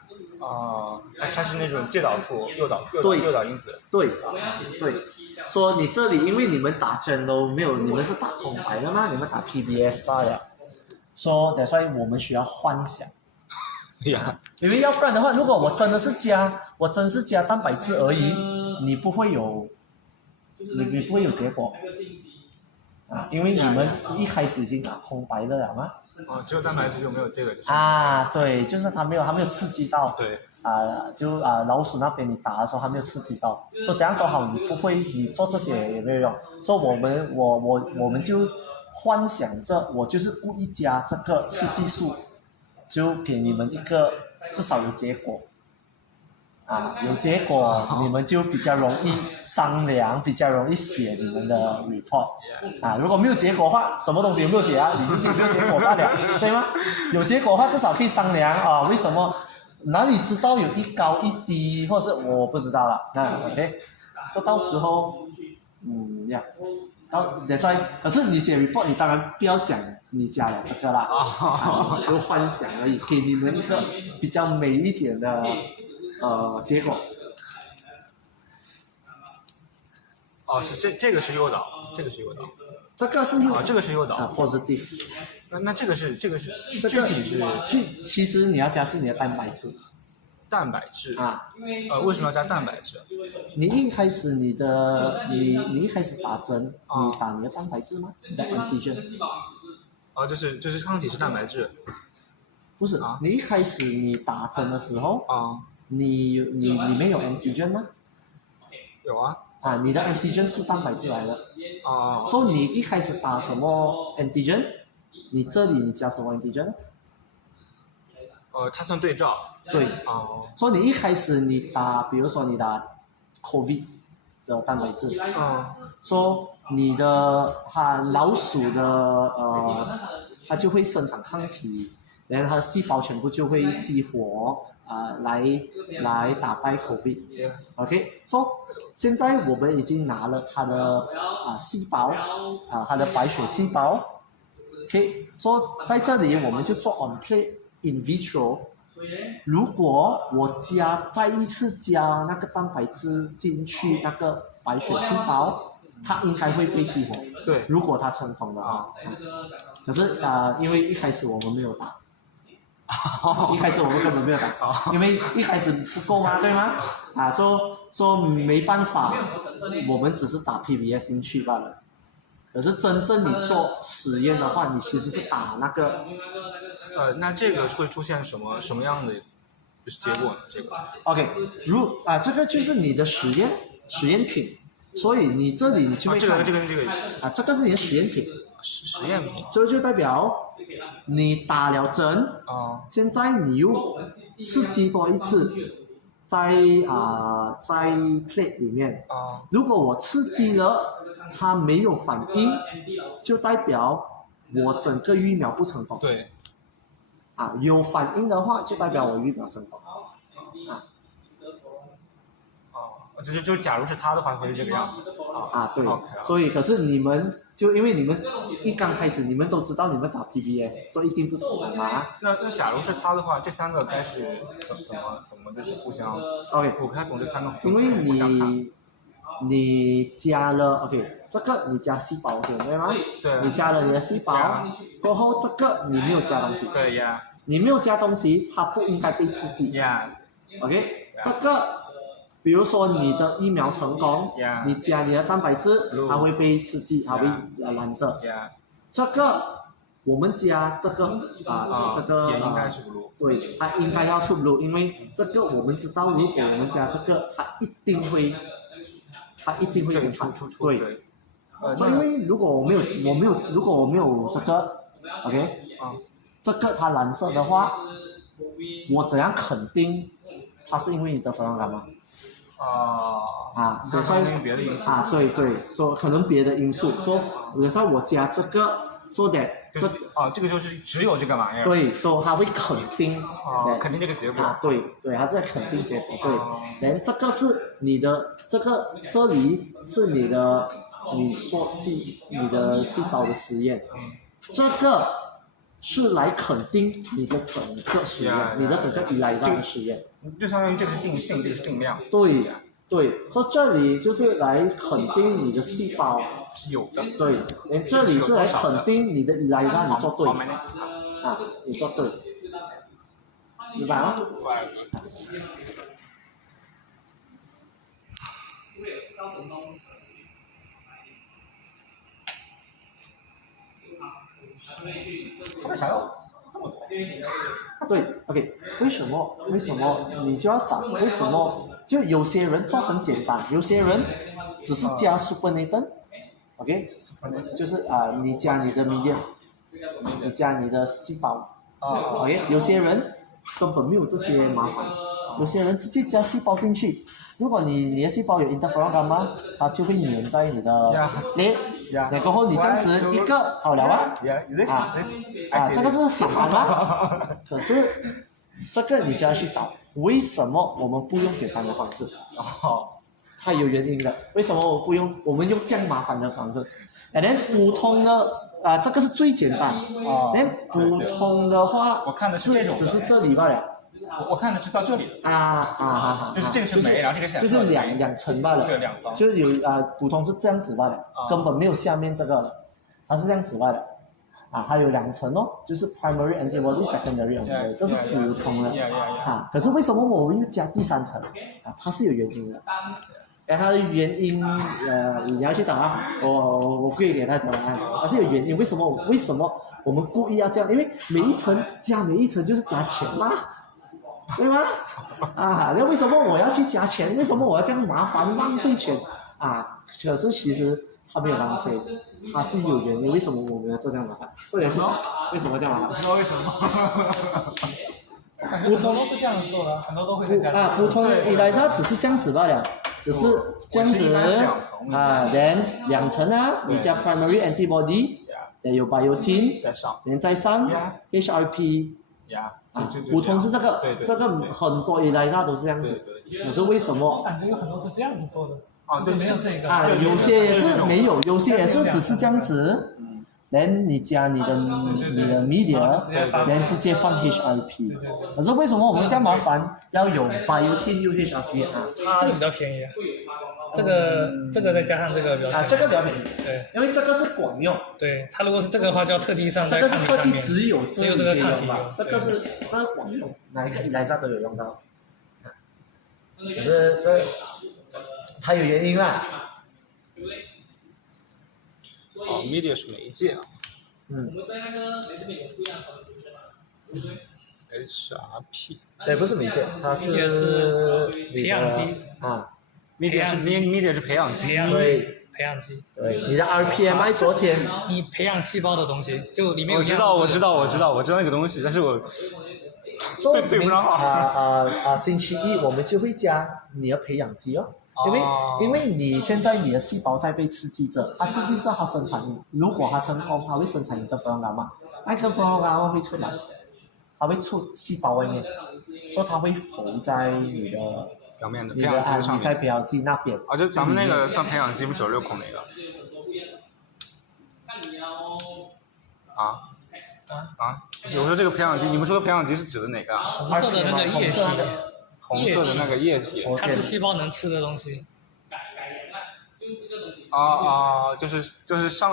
它是那种介导素、诱导因子。对，说你这里因为你们打针都没有，你们是打空白的吗？你们打 PBS 罢了。So that's why 我们需要幻想，因为要不然的话，如果我真是加蛋白质而已，你不会有结果，因为你们一开始已经打空白的了嘛。只有蛋白质就没有这个。对，就是它没有刺激到。对。老鼠那边你打的时候还没有刺激到，所以怎样都好，你做这些也没有用。所以我们就。幻想着我就是故意加这个刺激素，就给你们一个至少有结果，有结果你们就比较容易商量，比较容易写你们的 report，如果没有结果的话，什么东西有没有写你自己没有结果罢了，对吗？有结果的话至少可以商量为什么哪里知道有一高一低，或是我不知道了，OK， so 到时候可是你写 report， 你当然不要讲你加了这个啦，就幻想而已，给你们一个比较美一点的结果。是这个是诱导，这个是诱导，这个是诱导，这个是诱导positive。那这个是具体是其实你要加是你的蛋白质。蛋白质为什么要加蛋白质？你一开始你一开始打针，你打你的蛋白质吗？你的 antigen。就是抗体是蛋白质。不是你一开始你打针的时候你里面有 antigen 吗？有啊。你的 antigen 是蛋白质来的。所以你一开始打什么 antigen？ 你这里你加什么 antigen？它算对照。对，所以你一开始你打，比如说你打 COVID 的蛋白质，说你的老鼠的它就会生产抗体，然后它的细胞全部就会激活来打败 COVID。OK， 现在我们已经拿了它的细胞它的白血细胞。OK， 在这里我们就做 on plate in vitro。如果我再一次加那个蛋白质进去那个白血细胞，它应该会被激活。对，如果它成功的可是因为一开始我们没有打。一开始我们根本没有打，因为一开始不够嘛，对吗？说没办法，我们只是打 PBS 进去罢了。可是真正你做实验的话，你其实是打那个。那这个会出现什么样的就是结果呢？这个 OK， 这个就是你的实验品，所以你这里你就会看这个这个是你的实验品。实验品，所以就代表你打了针，现在你又刺激多一次，在 plate 里面，如果我刺激了，它没有反应，就代表我整个疫苗不成功。对。有反应的话，就代表我疫苗成功。就假如是他的话，会是这个样子。对。所以可是你们就因为你们一刚开始，你们都知道你们打 PBS， 所以一定不成功嘛。那假如是他的话，这三个该是怎么就是互相 ？OK， 我看懂这三个。因为你加了 OK， 这个你加细胞对吗？对。你加了你的细胞，过后这个你没有加东西。对呀。你没有加东西，它不应该被刺激。OK， 这个。比如说你的疫苗成功，你加你的蛋白质，它会被刺激，它会蓝色。这个我们加这个这个也应该是 blue。对，它应该要出 blue， 因为这个我们知道，如果我们加这个，它一定会生产。对。所以因为如果我没有这个 ，OK， 这个它蓝色的话，我怎样肯定它是因为你的粉干嘛？所以别的因素对，说可能别的因素，说有时候我加这个，说的这个就是只有这个玩意儿。对，说他会肯定肯定这个结果。对，他是在肯定结果。对，然后这个是你的这里是你的你的细胞的实验，这个是来肯定你的整个实验，你的整个ELISA的实验。就相当于这个是定性，这个是定量。对，所以这里就是来肯定你的细胞是有的。对，这里是来肯定你的ELISA你做对。你做对，明白吗？他们想要这么多？对 ，OK， 为什么你就要找？为什么就有些人做很简单，有些人只是加 supernatant，OK， 就是你加你的 medium， 你加你的细胞，OK， 有些人根本没有这些麻烦，有些人直接加细胞进去。如果你的细胞有 interferon gamma， 它就会粘在你的然后你这样子一个好了啊，这个是简单吗？可是这个你就要去找，为什么我们不用简单的方式？它有原因的，为什么我们用这样麻烦的方式？连普通的这个是最简单，连普通的话，我看的是这种，只是这里罢了。我看的是到这里就是这个是没，然后这个显就是两层罢了，对，2层，就是有普通是这样子罢了，根本没有下面这个的，它是这样子罢了，还有2层哦，就是 primary antibody、secondary antibody， 这是普通的可是为什么我们又加第3层它是有原因的，它的原因你要去找我不可以给他讲答案，它是有原因，为什么我们故意要这样？因为每一层就是加钱嘛。对吗？那为什么我要去加钱？为什么我要这样麻烦浪费钱？可是其实它没有浪费，它是有原因。为什么我们要做这样麻烦？所以去找为什么这样麻烦？不知道为什么。普通都是这样子做的，很多都会这样。普通的ELISA只是这样子罢了，只是这样子连2层你加 primary antibody， 有 biotin， 再上 HRP。普通是这个很多ELISA都是这样子，可是为什么？我感觉有很多是这样子做的，没有这个。有些也是没有，有些也是只是这样子。连你加你的 media， 连直接放 HRP。可是为什么我们这样麻烦要有 biotin 又 HRP 这个比较便宜。这个再加上这个比较啊，这个比较便宜，对，因为这个是广用，对，它如果是这个的话，就要特地上这在个是特地抗体上面，只有只有这个抗体有，这个是广用，哪一个 ELISA 都有用到，可可是这它有原因啦，对不对？所哦以，media 是媒介啊我们在那个这边有不一样的组织嘛，对不对？ ，HRP。对，不是媒介，它是培养基啊， media 是 media 是培养基，培养基对培养基，对，你的 RPMI 昨天你培养细胞的东西，就里面有我知道那个东西，但是我对不上号星期一我们就会加你的培养基哦，因为你现在你的细胞在被刺激着，它刺激着它生产，如果它成功，它会生产interferon gamma，那interferon gamma会出来，它会出细胞外面，所以它会浮在你的表面的培你的养基上面。你在培养基那边，啊，就咱们那个算培养基不96孔那个啊？不是，我说这个培养基，你们说的培养基是指的哪个啊？红色的那个液体，红色的那个液体。它是细胞能吃的东西。就是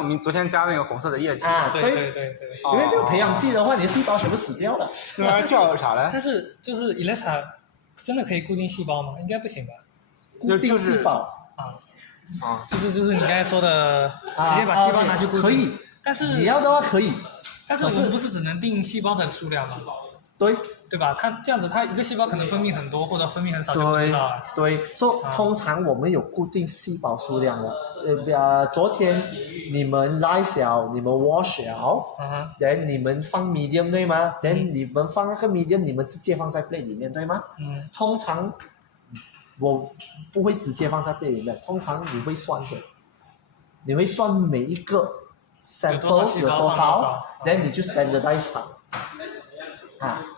你昨天加那个红色的液体啊，对，因为没有培养基的话，你的细胞全部死掉了。那玩意儿叫啥来？但是就是 ELISA 真的可以固定细胞吗？应该不行吧？固定细胞就是你刚才说的，直接把细胞拿去固定。可以，但是你要的话可以，但是我们不是只能定细胞的数量吗？对吧？它这样子，它一个细胞可能分泌很多或者分泌很少就不知道了。对，通常我们有固定细胞数量的。昨天你们来小，你们 wash 了，then 你们放 medium 对吗？then 你们放那个 medium，你们直接放在 plate 里面对吗？通常我不会直接放在 plate 里面，通常你会算着，你会算每一个 sample 有多少，then 你就 standardize 它。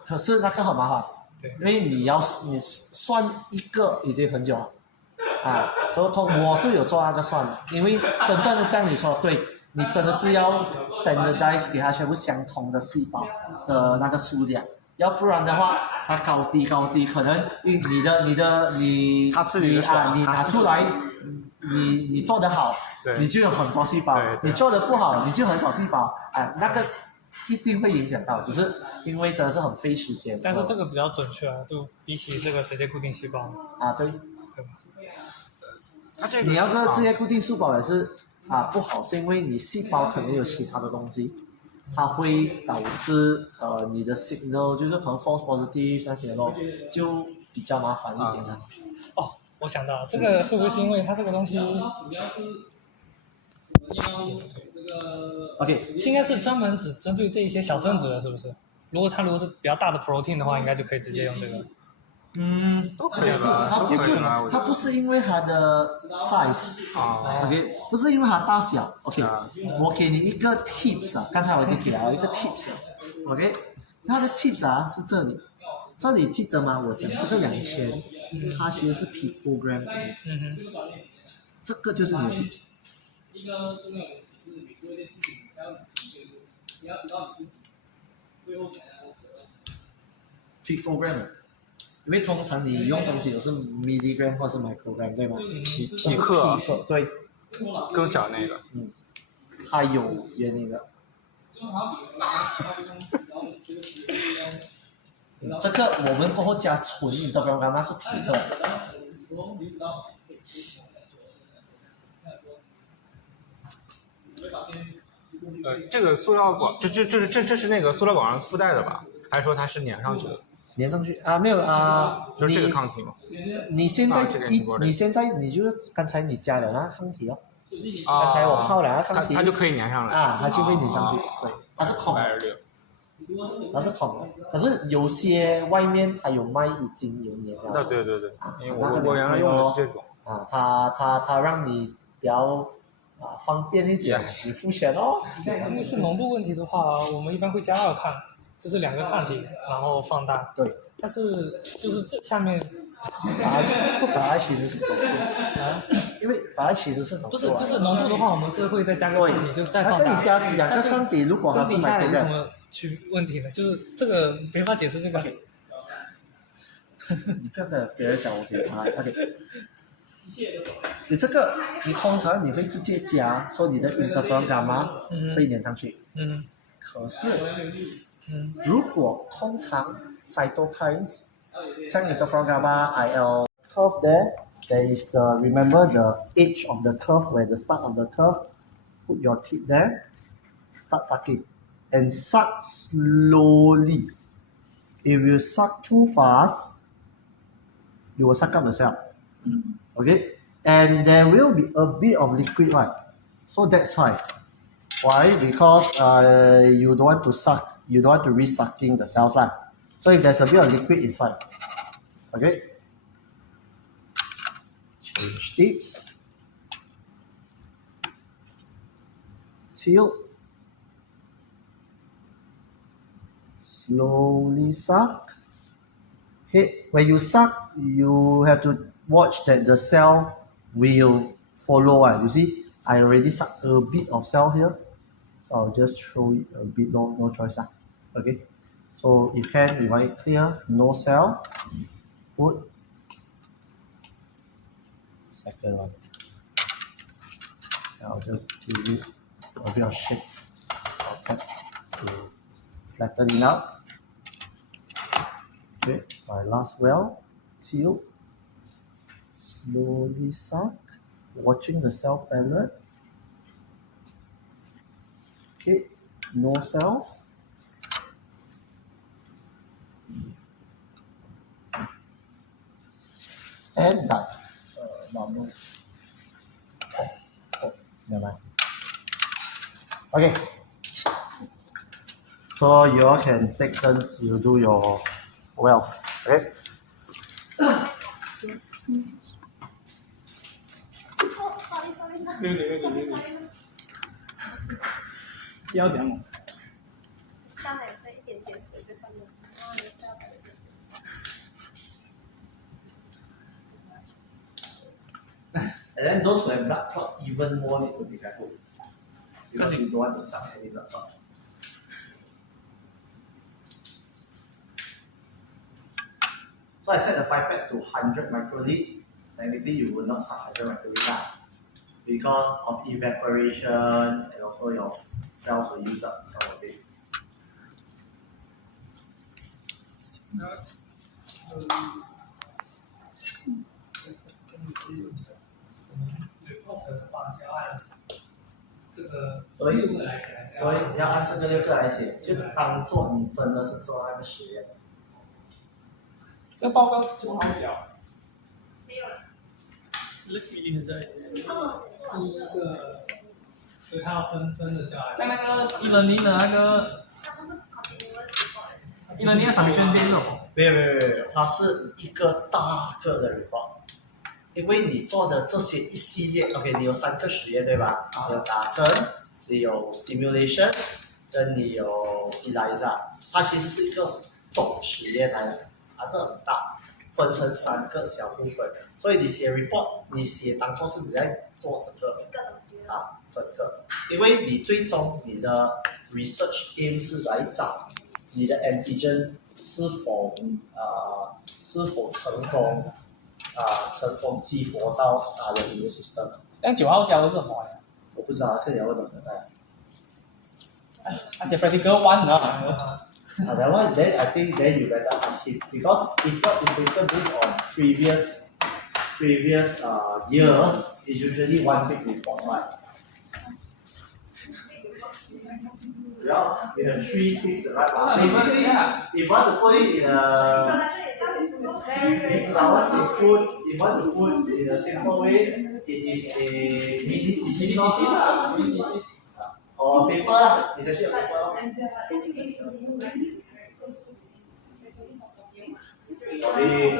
可是那个很麻烦，因为你算一个已经很久了，所以我是有做那个算的，因为真正的像你说，对你真的是要 standardize 给它全部相同的细胞的那个数量，要不然的话，它高低，可能你他自己你拿出来，你做得好，你就有很多细胞，你做得不好，你就很少细胞，那个一定会影响到，只是因为真的是很费时间。但是这个比较准确啊，就比起这个直接固定细胞。对。它这个你要个直接固定细胞也是不好，是因为你细胞可能有其他的东西，它会导致你的 signal 就是可能 false positive 那些咯，就比较麻烦一点了。我想到这个会不会是因为它这个东西？OK， 应该是专门只针对这一些小分子的，是不是？如果是比较大的 protein 的话，应该就可以直接用这个。都可以吧，它不是因为它的 size OK， 不是因为它大小 OK， 我给你一个 tips 刚才我已经给了一个 tips OK， 它的 tips 是这里记得吗？我讲这个2000，它其实是 picogram， 这个就是你的 tips。一个重要的问题是，你做一件事情，你要知道你自己最后想要得到什么。 picogram， 因为通常你用东西都是 milligram 或是 microgram 对吗？皮克，对，更小那个，它有原因的。这个我们过后加纯的 gamma 是皮克。这个塑料管，这是那个塑料管上附带的吧？还是说它是粘上去的？粘上去没有就是这个抗体吗？你现在你就刚才你加了那个抗体哦。刚才我泡了那个抗体，它就可以粘上来它就会粘上去，对，它是孔的，它是孔的。可是有些外面它有卖已经有粘了。对，因为我原来用的是这种。它让你比较方便一点，你付钱哦。因为是浓度问题的话，我们一般会加2抗，就是2个抗体，然后放大。对。但是就是这下面，把它其实是浓度因为把它其实是浓度。不是，就是浓度的话，我们是会再加个抗体，就是再放大。可以加2个抗体，如果它是底下有什么问题呢？就是这个没法解释这个。你不要跟别人讲，我给他 OK。你这个你通常你会直接加，说你的 interferon gamma 会连上去。可是，如果通常 cytokines 像 interferon gamma IL curve there is the remember the edge of the curve where the start of the curve, put your tip there, start sucking and suck slowly. If you suck too fast, you will suck up the cell. Okay, and there will be a bit of liquid, right? So that's why. Why? Because you don't want to suck, you don't want to re-sucking the cells, lah. So if there's a bit of liquid, it's fine. Okay. Change tips. Tilt. Slowly suck. Okay, when you suck, you have to watch that the cell will follow. You see, I already sucked a bit of cell here, so I'll just throw it a bit. No choice. Okay, so if can, you want it clear, no cell. Put second one. I'll just give it a bit of shake. Okay, to flatten it out. Okay, my last well, tilt, slowly suck, watching the cell palette. Okay, no cells. And done. Normal. Oh, never mind. Okay. So you all can take turns, you do your wells. Okay?要点吗？上来再一点点水就放了，然后你是要把它 And then those who have blood clot, even more need to be careful. Because you don't want to suck any blood clot. So I set the pipette to 100 microliter. Technically, you will not suck 100 microliter because of evaporation and also your cells will use up some of it.所以你要按这个6个来写，就当做你真的是做那个实验。这报告就好讲。没有了。Luckily 在第一个，所以他要分的教来。在那个100的那个它不是 continuous report。100的商圈店这种。没有，它是一个大个的 report。因为你做的这些一系列 ，OK， 你有3个实验对吧？你有打针，你有 stimulation， 跟你有 ELISA， 它其实是一个总实验来的，它是很大，分成3个小部分，所以你写 report， 你写当做是你在做整个一个东西整个，因为你最终你的 research aim 是来找你的 antigen 是否成功激活到它的 immune system。但9号胶是什么呀？我不知道，看你要问哪个带。那些 practical one 啊。That one, then I think then you better ask him because if not, it's written based on previous years. It's usually one big report, right? Yeah, we have 3 things, right? If you want to put it in a if you want to put in a simple way, it is a mini disease or paper. It's actually a paper.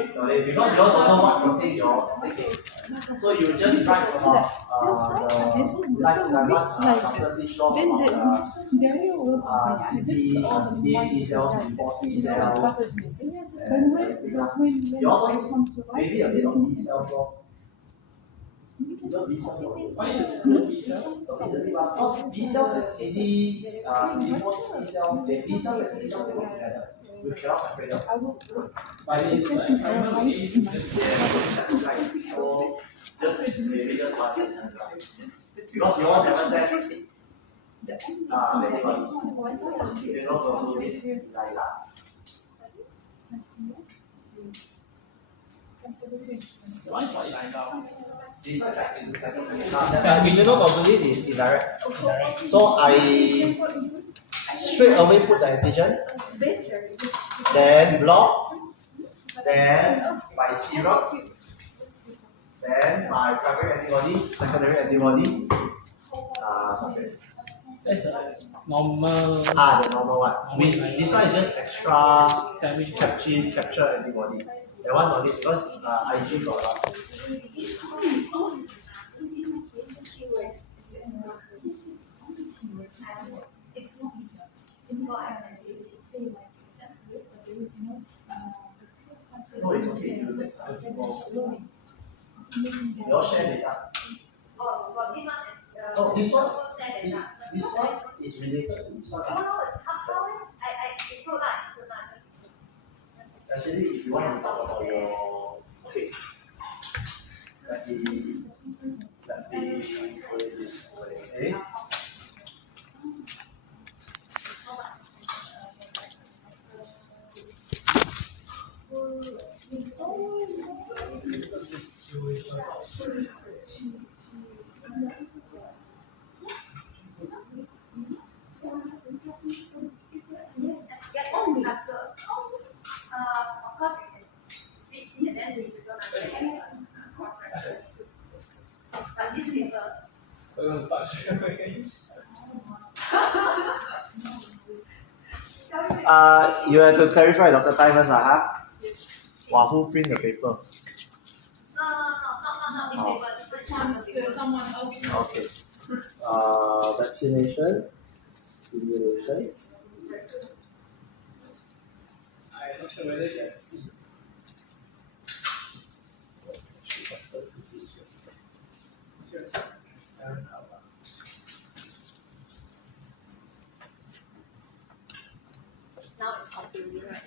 Sorry, because you all don't know what protein you're taking. So you just write about CD, T cells, T cells. Maybe a bit of T cells. Because B cells and CD, CD4 T cells, B cells and T cells they work together. We cannot separate them. So Just maybe just one sentence, right? Because you all never test antibodies. You know who is ELISA. Why is not ELISA? This one is immunoglobulin is indirect. So I straight away put the antigen, then block, then my serum, then my primary antibody, secondary antibody, something. That's the normal. The normal one. This one is just extra capture antibody. That one not it because IG got a lot. No, it's okay. You all share data. Oh, this one is related to this one. Actually, if you want to talk about your let me put it this way. Okay. Of course, you can read and then but this paper. You have to clarify Dr. Tai first, who print the paper? Not this paper. This one is someone else. Okay. Vaccination, stimulation. I'm not sure whether you have seen. Now it's confusing, right?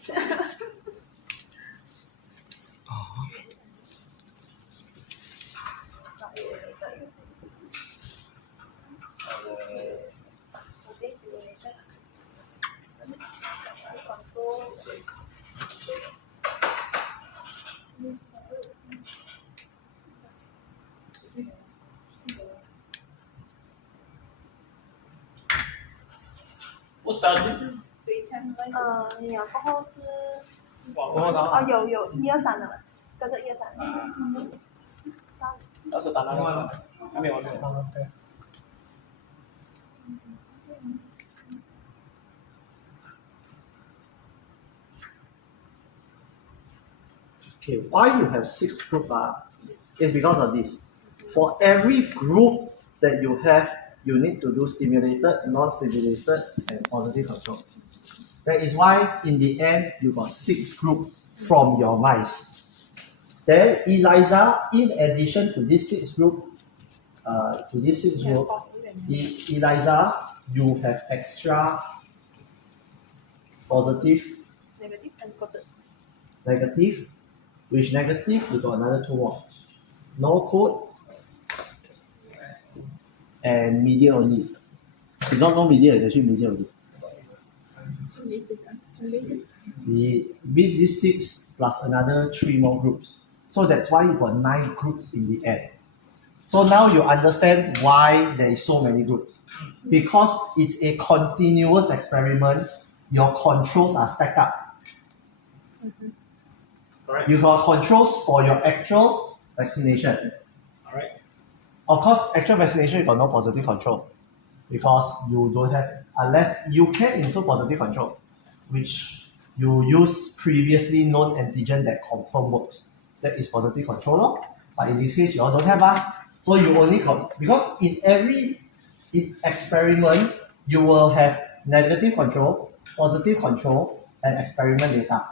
What study? This is 你然后是网络的。有1、2、3的了，跟着1、2、3。要是打那个还没完成。对。Okay, why you have 6 groups is because of this. For every group that you have, you need to do stimulated, non-stimulated, and positive control. That is why in the end you got 6 groups from your mice. Then ELISA, in addition to this 6 group, ELISA, you have extra positive, negative and coded. negative, which negative you got another 2 more. No code and median only. It's not no median, it's actually median only. This is 6 plus another 3 more groups. So that's why you got 9 groups in the end. So now you understand why there is so many groups. Because it's a continuous experiment, your controls are stacked up. Correct. You got controls for your actual vaccination. Alright. Of course, actual vaccination you got no positive control. Because you don't have, unless you can include positive control, which you use previously known antigen that confirm works. That is positive control. But in this case, you all don't have. So you only because in every experiment, you will have negative control, positive control, and experiment data.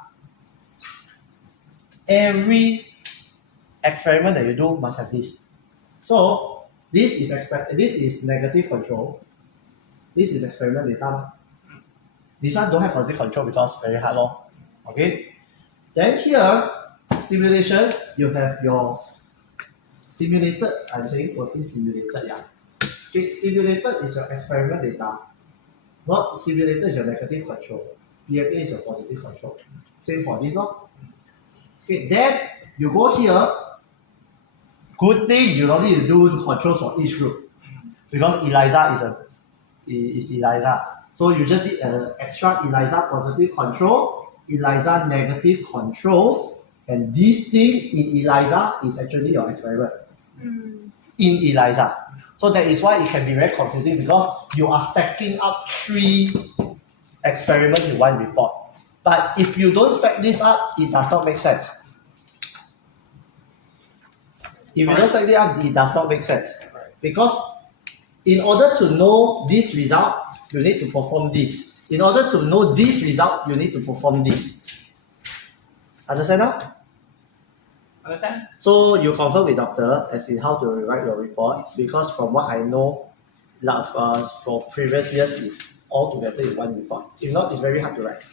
Every experiment that you do must have this. So this is negative control. This is experiment data. This one don't have positive control because very hard law. Okay. Then here, stimulation, you have your stimulated, I'm saying protein stimulated, yeah. Okay, stimulated is your experiment data. Not stimulated is your negative control. PMA is your positive control. Same for this one. Okay, then you go here. Good thing you don't need to do controls for each group. Because ELISA is ELISA. So you just need an extra ELISA positive control, ELISA negative controls, and this thing in ELISA is actually your experiment. In ELISA. So that is why it can be very confusing because you are stacking up 3 experiments in one report. But if you don't stack this up, it does not make sense. If you don't stack it up, it does not make sense. Because in order to know this result, you need to perform this. In order to know this result, you need to perform this. Understand now? Understand? So you confirm with doctor as in how to write your report because from what I know, for previous years is all together in one report. If not, it's very hard to write.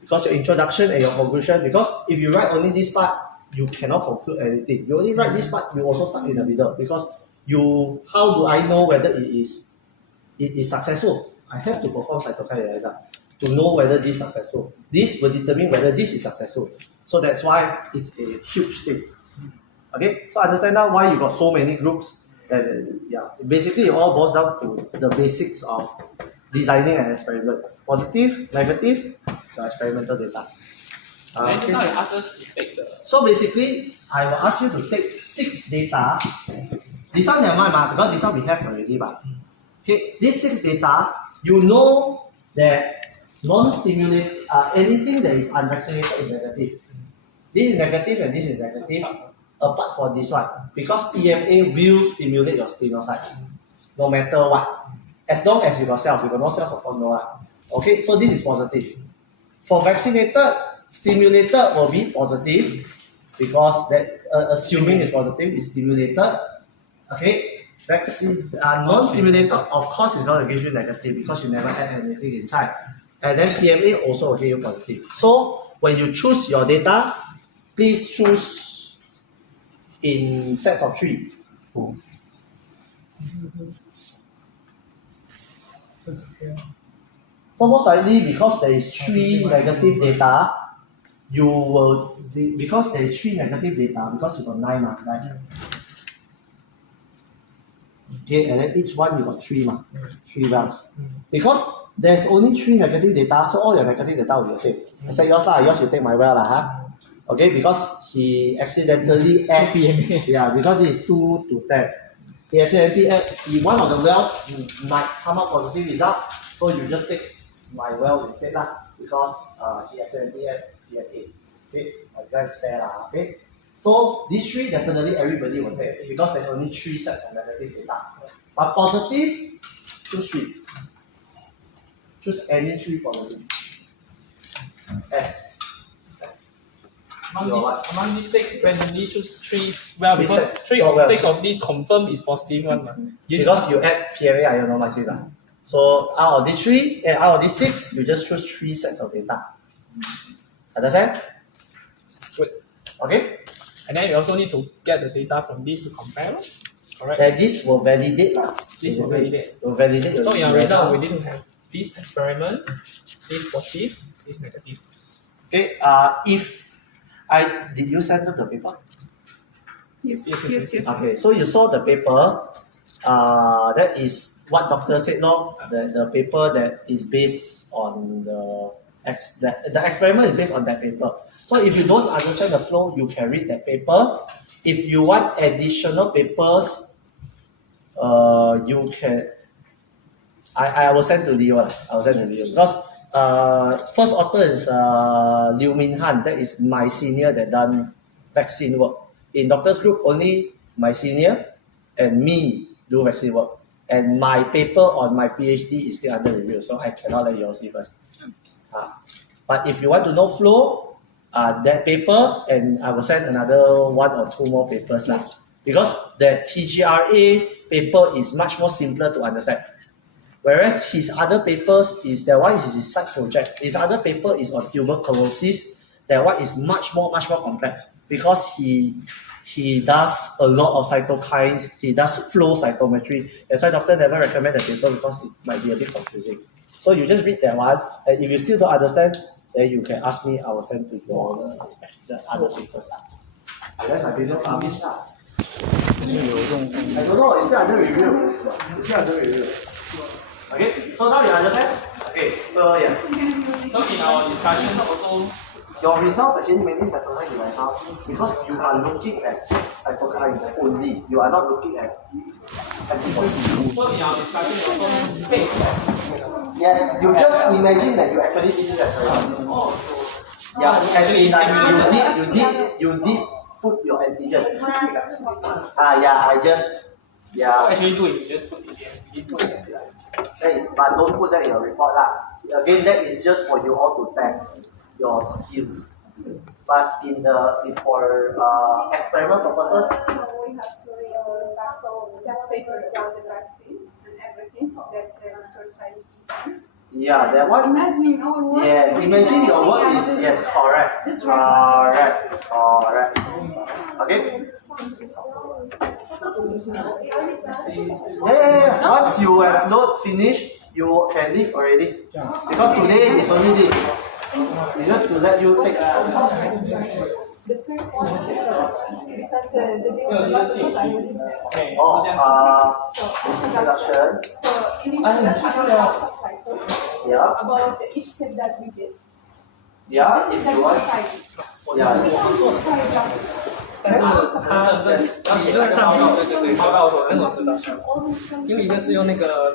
Because your introduction and your conclusion, because if you write only this part, you cannot conclude anything. You only write this part, you also stuck in the middle because how do I know whether it is successful? I have to perform cytokine ELISA to know whether this is successful. This will determine whether this is successful. So that's why it's a huge thing. Okay, so understand now why you got so many groups. And yeah, basically it all boils down to the basics of designing an experiment. Positive, negative, the experimental data. And just now you asked us to take the. So basically, I will ask you to take 6 data. This one never mind, because this one we have already. But okay, this 6 data, you know that non-stimulate, anything that is unvaccinated is negative. This is negative and this is negative, apart from this one. Because PMA will stimulate your splenocyte, no matter what. As long as you got cells, you got no cells, of course, no. Okay, so this is positive. For vaccinated, stimulated will be positive because that assuming it's positive is stimulated. Okay, non-stimulated of course is going to give you negative because you never add anything inside. And then PMA also will give you positive. So when you choose your data, please choose in sets of 3. 4. So most likely because there is 3 negative data, you will because there is 3 negative data because you got 9 right? Okay, and then each one you got 3 3 wells. Because there's only 3 negative data, so all your negative data will be the same. Except yours lah, yours you take my well lah, Okay, because he accidentally add yeah, because it is 2 to 10. He accidentally add in one of the wells might come up positive result, so you just take my well instead lah, because he accidentally add PMA. Okay, that's fair lah, okay. So these 3 definitely everybody will take because there's only 3 sets of negative data. But positive, choose 3. Choose any 3 positive. S. Among these 6, randomly choose 3. Well, 3 because sets. 3 of 6 of these confirm is positive one. Because you add PMA ionomycin. So out of these 3 and out of these 6, you just choose 3 sets of data. Understand? Good. Okay? And then you also need to get the data from this to compare. Correct? Then this will validate. This will validate. Will validate So in your our result, we need to have this experiment, this positive, this negative. Okay, did you send them the paper? Yes. Okay, so you saw the paper. That is what doctor said, no? The paper that is based on the experiment is based on that paper. So if you don't understand the flow, you can read that paper. If you want additional papers, you can. I will send to Leo. I will send to Leo because first author is Liu Minhan. That is my senior that done vaccine work. In doctor's group, only my senior and me do vaccine work. And my paper on my PhD is still under review, so I cannot let you all see first. But if you want to know flow, that paper, and I will send another 1 or 2 more papers because the TGRA paper is much more simpler to understand. Whereas his other papers is that one is his side project. His other paper is on tuberculosis. That one is much more complex because he he does a lot of cytokines, he does flow cytometry. That's why doctor never recommend the paper because it might be a bit confusing. So you just read that one, and if you still don't understand, then you can ask me, I will send to you the other papers. That's my previous publish. I don't know, it's still under review. It's still under review. Okay, so now you understand? Okay, so yes. So in our discussion also, your results actually mainly cytokine right now because you are looking at cytokines only. You are not looking at antibodies. so in our discussion also, hey, Yes, you just imagine that you actually did it as well. Yeah, actually like you did put your antigen. Yeah, I just so actually do it, you just put it in, That is, but don't put that in your report lah. Again, that is just for you all to test your skills. But for experiment purposes, So we have to read that paper about the vaccine and everything that Dr. Chai designed. yeah, that one. Imagining our work. Yes, imagine your work is yes, correct. Just right. Correct. Okay. Yeah. Once you have not finished, you can leave already. Because today is only this. It's just to let you take. The first one because the day was I was in there. Oh, So introduction. So in introduction we have subtitles Yeah. about each step that we did. Yeah, This if is that you we want. tried. Yeah. We have to try it out. 但是它在理论上对报告我那种知道，因为一个是用那个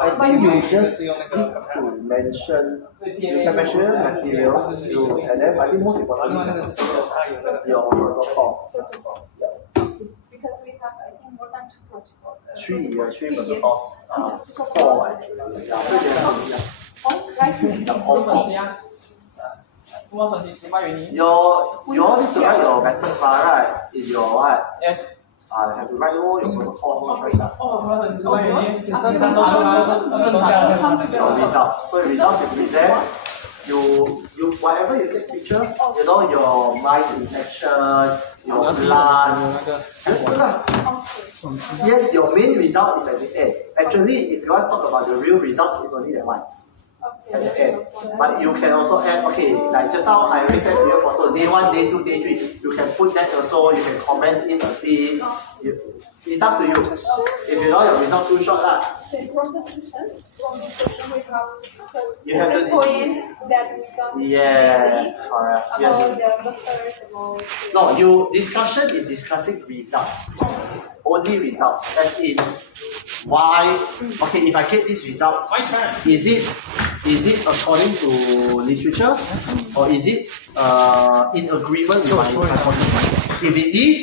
I think you 一个 just 是用那 need 个 to mention, you can mention materials, and then I think most 另 importantly 外那个是它有那 is 个 your protocol. Because we have, I think, more than 2 protocols. 3 yes. protocols. 4 actually. Yeah, so they have, yeah. All writing the不放 C. 心啊，不放分析失败原因 You all need to write your methods, right? In your what? ，yes， Have to write all your protocol, no choice. 不放分析失败原因，正常 Your results. So results you present, you whatever you take picture, you know your mice infection, your blood. Just put lah. Yes, your main result is at the end. Actually, if you want to talk about the real results, it's only that one. At the end. But you can also add, okay, like just now I already sent to you photo, day 1, day 2, day 3. You can put that also, you can comment it a bit. It's up to you. If you know your result too short, Okay, from the session we have discussed You have to the points that we got yes, correct. You have about to- the buffers, about No, you discussion is discussing results. Only results. As in why okay, if I get these results, my turn. is it according to literature or is it in agreement with my hypothesis? If it is,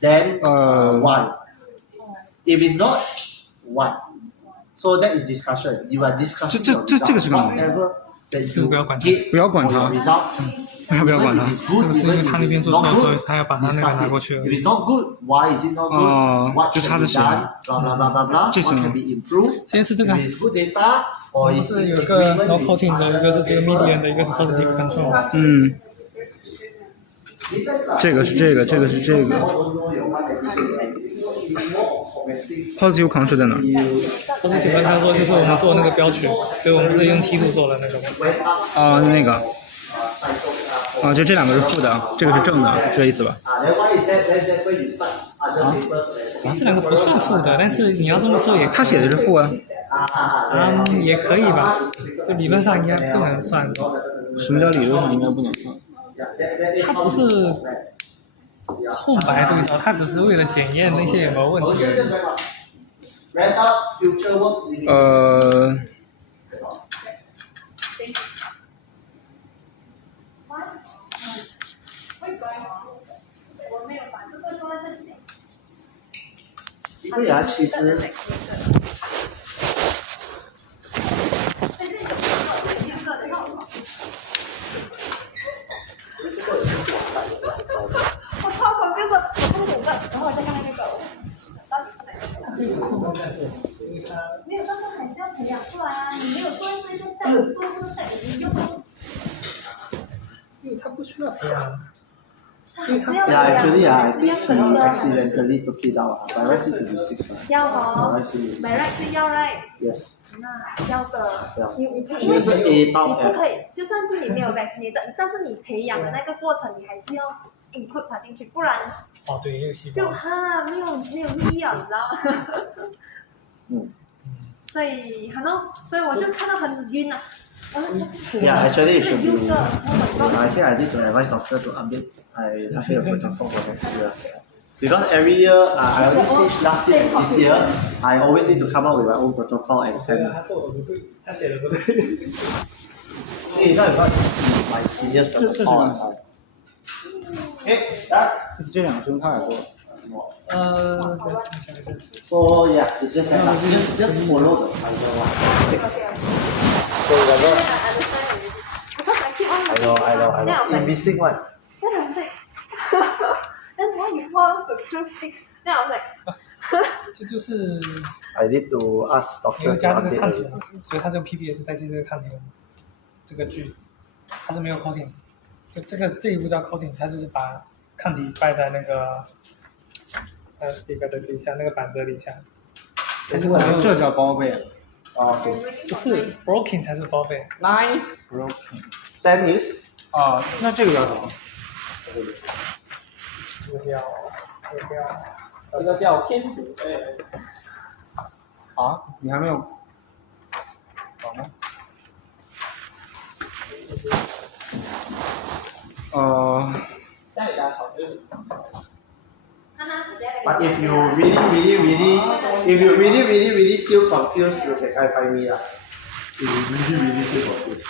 then one. If it's not, one. So that is discussion. You are discussing your 这个是 results. 干嘛？ Whatever that 这个 you 不要管它 get 不要管 for your 它 results. 不要管它， Even if it's 这 good, 个是因为 even 他那 if 边 it's 做错 not 了，所以 good, 他要把他那个 discuss 拿 it. 过去而 If 已 it's。not good, why is it not good? What 就 can 他 be 的写 done? Blah blah blah blah blah. 这 What 是吗 can be improved? 今天是这个 If it's good data or 不 is 是 in 有一个 agreement no with coating 的，一个是这个 median 的，一个是 positive control。嗯， Depends lah. 这个是这个，这个是这 I 个。 don't know your one that you can it's more of commenting. positive control 在哪？ positive control 就是我们做那个标曲，所以我们是用梯度做的那个。 Went up 啊，那个 cycle 啊，就这两个是负的，这个是正的，是这意思吧？ then why is that? That's why you cite other papers. 啊，这两个不算负的，但是你要这么说也可以。他写的是负啊，也可以吧，就理论上应该不能算。什么叫理论上应该不能算？它不是空白对照，它只是为了检验那些有没有问题而已。 Read up future works. 我没有把这个说在这里。因为啊，其实我超恐惧的，我不懂的，然后我再看那个，到底是哪个？没有，但是还是要培养出来啊！你没有做这个赛，做这个赛，你就因为它不需要培养， Yeah, actually, I think he accidentally took it out. By right, it is 6. 要哦 Actually, ，by right 是要 right， yes. 那要的对啊，因为因为是 A 到你不 F。可以，就算是你没有 vaccine，但是你培养的那个过程，你还是要 include 它进去，不然哦，对，那个细就胞。没有意义啊，你知道吗？所以我就看到很晕啊。Yeah, actually, it should be. 6个 ，Oh my god！ I think I need to advise doctor to update. I have a protocol for next year. Because every year, I already teach last year and this year, I always need to come up with my own protocol and 对 send. 啊，他做的不对，他写的不对。Hey, now you got my senior's protocol. Okay, that. 就是这两针他来做。So yeah, it's just that. Just follow the final one. 6. So whatever. Because I keep on I know. In missing one. Then I was like, then why you want us to choose 6? Then I was like, 这就是， I need to ask 因为 doctor to 加这个 update. 抗体，所以它是用 PPS 代替这个抗体，这个剧，它是没有 coating， 就这一步叫 coating， 它就是把抗体摆在那个这个的底下，那个板子底下。这叫包被。Okay. 不是 broken 才是包被。 Nine broken。 10 is. 啊，那这个叫什么？这个叫天主杯。啊，你还没有搞吗？家里大家考虑什么？ But if you really still confused, you can find me lah. If you really still confused.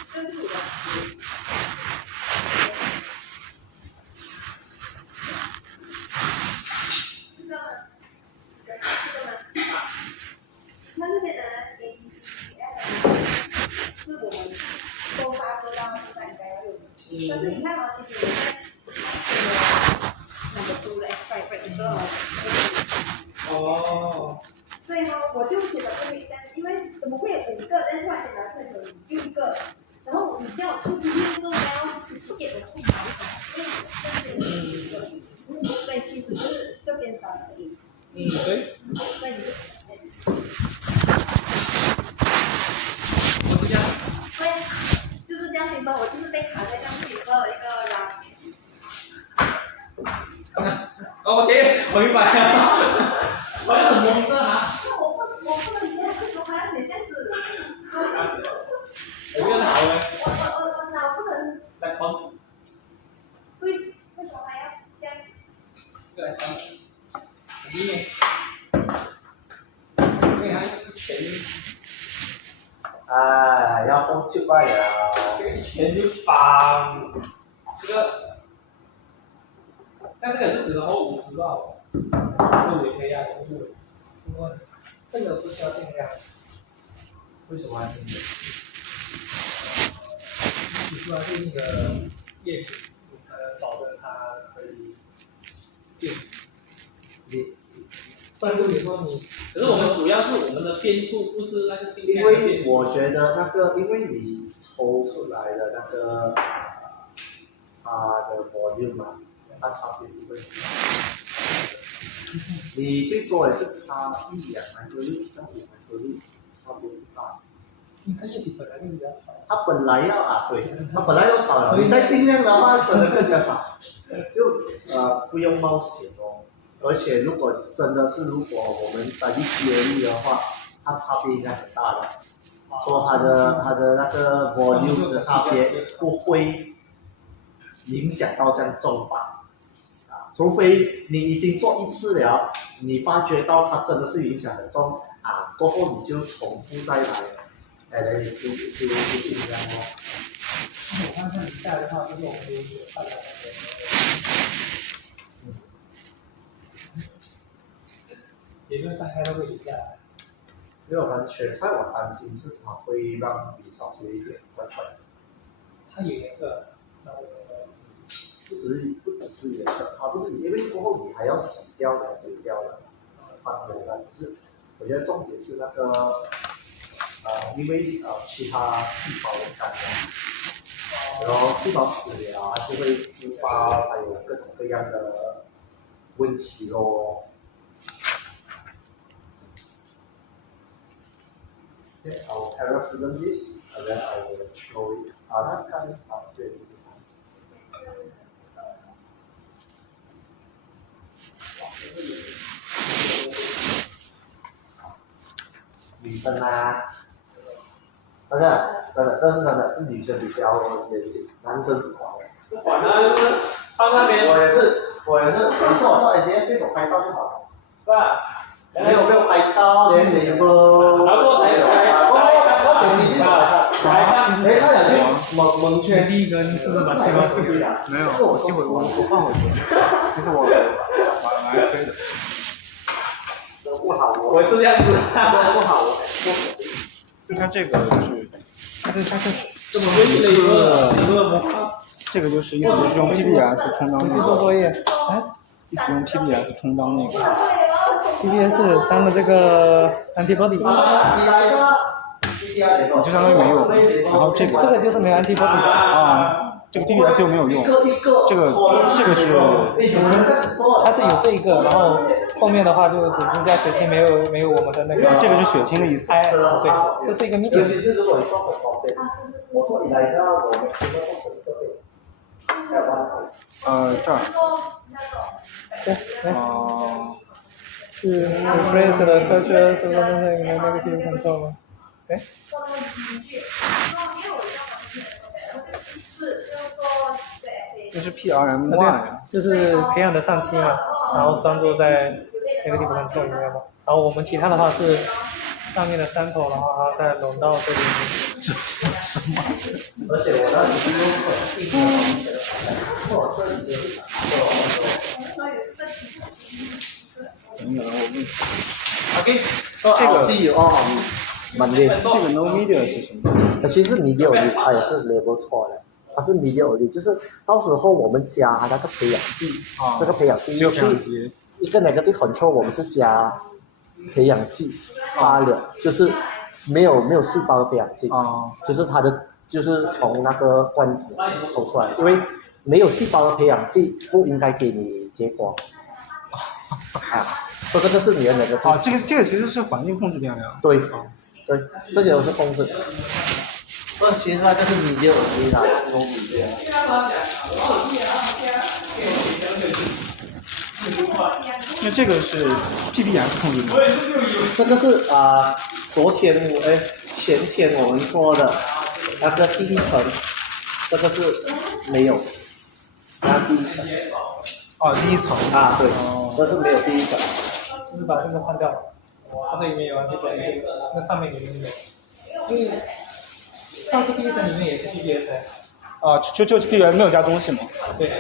Oh. 所以呢，我就觉得不 make sense， 因为怎么会有5个，但是突然间拿出来有6个，然后你叫我出去6个 mouse ticket， 我不好意思，所以其实是这边少而已。对。所以你就。对，就是这样simple，我就是被卡在这样simple的一个软件。OK， 我明白了。我要很懵的啊。我不能理解为什么还要写这样子。有没有好嘞？我脑不能。来考。对，为什么还要这样？来考。你呢？因为还钱。哎，要风就罢了。这个一钱就绑。这个。但这个是只能活50吧？是也可以啊，不是？因为这个不需要定量。为什么要定量？提出来对应的液体，你才能保证它可以变。不然就比如说你，可是我们主要是我们的变数不是那个定因量的变数。为我觉得那个，因为你抽出来的那个它的 volume 嘛，它差别是会很大。你最多也是差1、2麦克利到5麦克利，差别不大。你看液体本来就比较少。它本来要对，它本来就少了，你再定量的话，可能更加少。就不用冒险哦。而且如果真的是，如果我们在一起而已的话，它差别应该很大的。说它的那个 volume 的差别不会影响到这样重吧？除非你已经做1次了，你发觉到它真的是影响很重过后你就重复再来，来就定量哦。我看看你下来的话，就是我们有大概理论上它都会留下来。没有完全，但我担心是它会让笔少出一点怪怪的。它有颜色，那我不只是颜色，它不是因为过后你还要洗掉的、丢掉的，放回来。只是我觉得重点是那个因为其他细胞的感染，然后细胞死了，它就会自发，还有各种各样的问题咯。Okay, I'll paraphrase this, and then I will show it. 那看对。女生啊，真的，这是真的，是女生比较严谨，男生不管。不管他就是放那边。我也是，每次我做 SAS 对手拍照就好了。是吧？没有拍照，连你不。然后才你是他两句蒙圈。第一个你是不是把切到这个？没有，一会我换回去，就是我来推的。不好，我是这样子，不好，就它这个就是，它这么微的这个就是一直是用 PBS 充当那个。做作业，一直用 PBS 充当那个。PBS 当的这个 antibody。你就相当于没有，然后这个就是没有 antibody 啊，这个 PBS 又没有用，这个是，它是有这一个，然后后面的话就只剩下血清，没有我们的那个。这个是血清的意思。对，这是一个 medium。尤其是如果你做很方便，我做你来知道我们全部都省个费。这儿。对，是 replace 的 culture supplementing negative control 吗？哎。这是 PRMY，就是培养的上期嘛，然后专注在那个地方做里面嘛，然后我们其他的话是上面的 sample， 然后再融到这里面。这是什么？而且我那里做这里的等等，我问。OK，这个 see you on Monday。这个 no media 是什么？其实 media 它也是 label 错的。它是 media 就是到时候我们加那个培养剂，这个培养剂去一个 negative control， 我们是加培养剂罢了，就是没有细胞的培养剂，就是它的就是从那个罐子抽出来，因为没有细胞的培养剂不应该给你结果。说这个是你的哪个？这个其实是环境控制变量。对，这些都是控制。其实那个是你就可以拿用米的。那这个是 PBS 控制吗？这个是前天我们说的那个第一层，这个是没有，那第一层。第一层对，这是没有第一层。就是把这个换掉了，它这里面有 antibody， 那上面里面有，因为。上次第一层里面也是 PBS， 就 PBS 没有加东西嘛？对。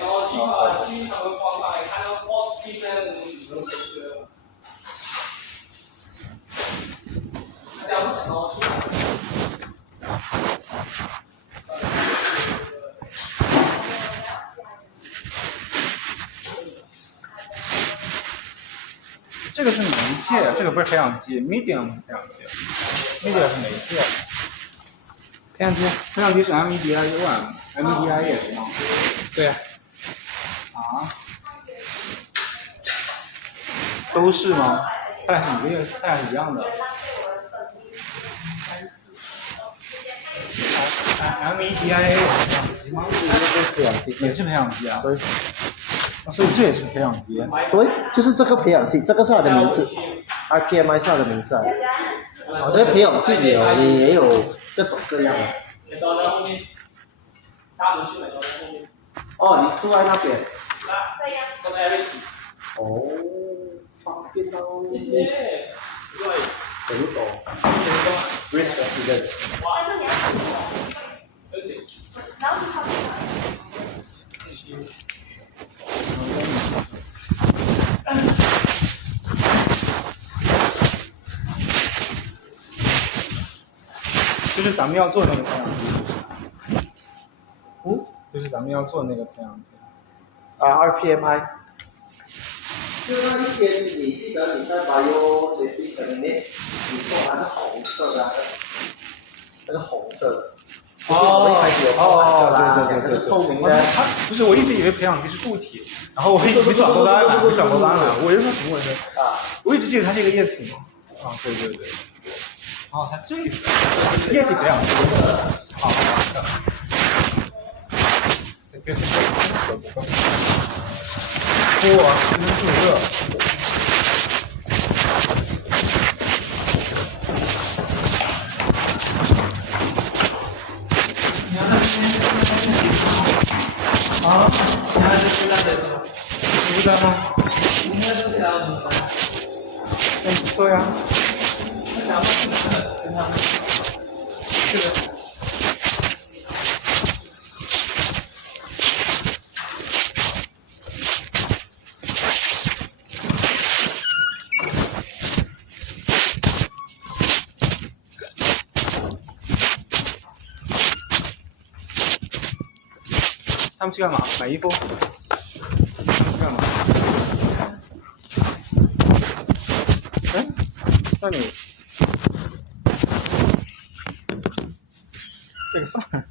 这个是媒介，这个不是培养基 ，medium 培养基 ，medium 是媒介。培养基是 MEDI1，MEDI 也是吗？对呀。都是吗？它俩是一样的。MEDIA 也是培养基啊。对。所以这也是培养基。对，就是这个培养基，这个是它的名字 ，RPMI 是它的名字啊。这个培养基也有各种各样的。你住在那边？对呀。方便哦。谢谢。走路走。risk 的时间。但是你要然后他就是咱们要做那个培养基。就是咱们要做那个培养基。RPMI。就那一天，你记得你在 Bio Safety 里面，你做那个红色的那个红色的，我们一开始有开玩笑啦，两个是透明的。它不是，我一直以为培养基是固体，然后我一直没转过弯来，没转过弯来，我就说什么我一直记得它是一个液体嘛。啊，对对对。哦，它这个液体培养基。好。这个是哇，真的这么热。啊，你还是出来的吗？出来吗？应该都是要的。不错呀。那咱们跟他们。是的。他们去干嘛？买衣服？他们去干嘛？哎，那你这个饭。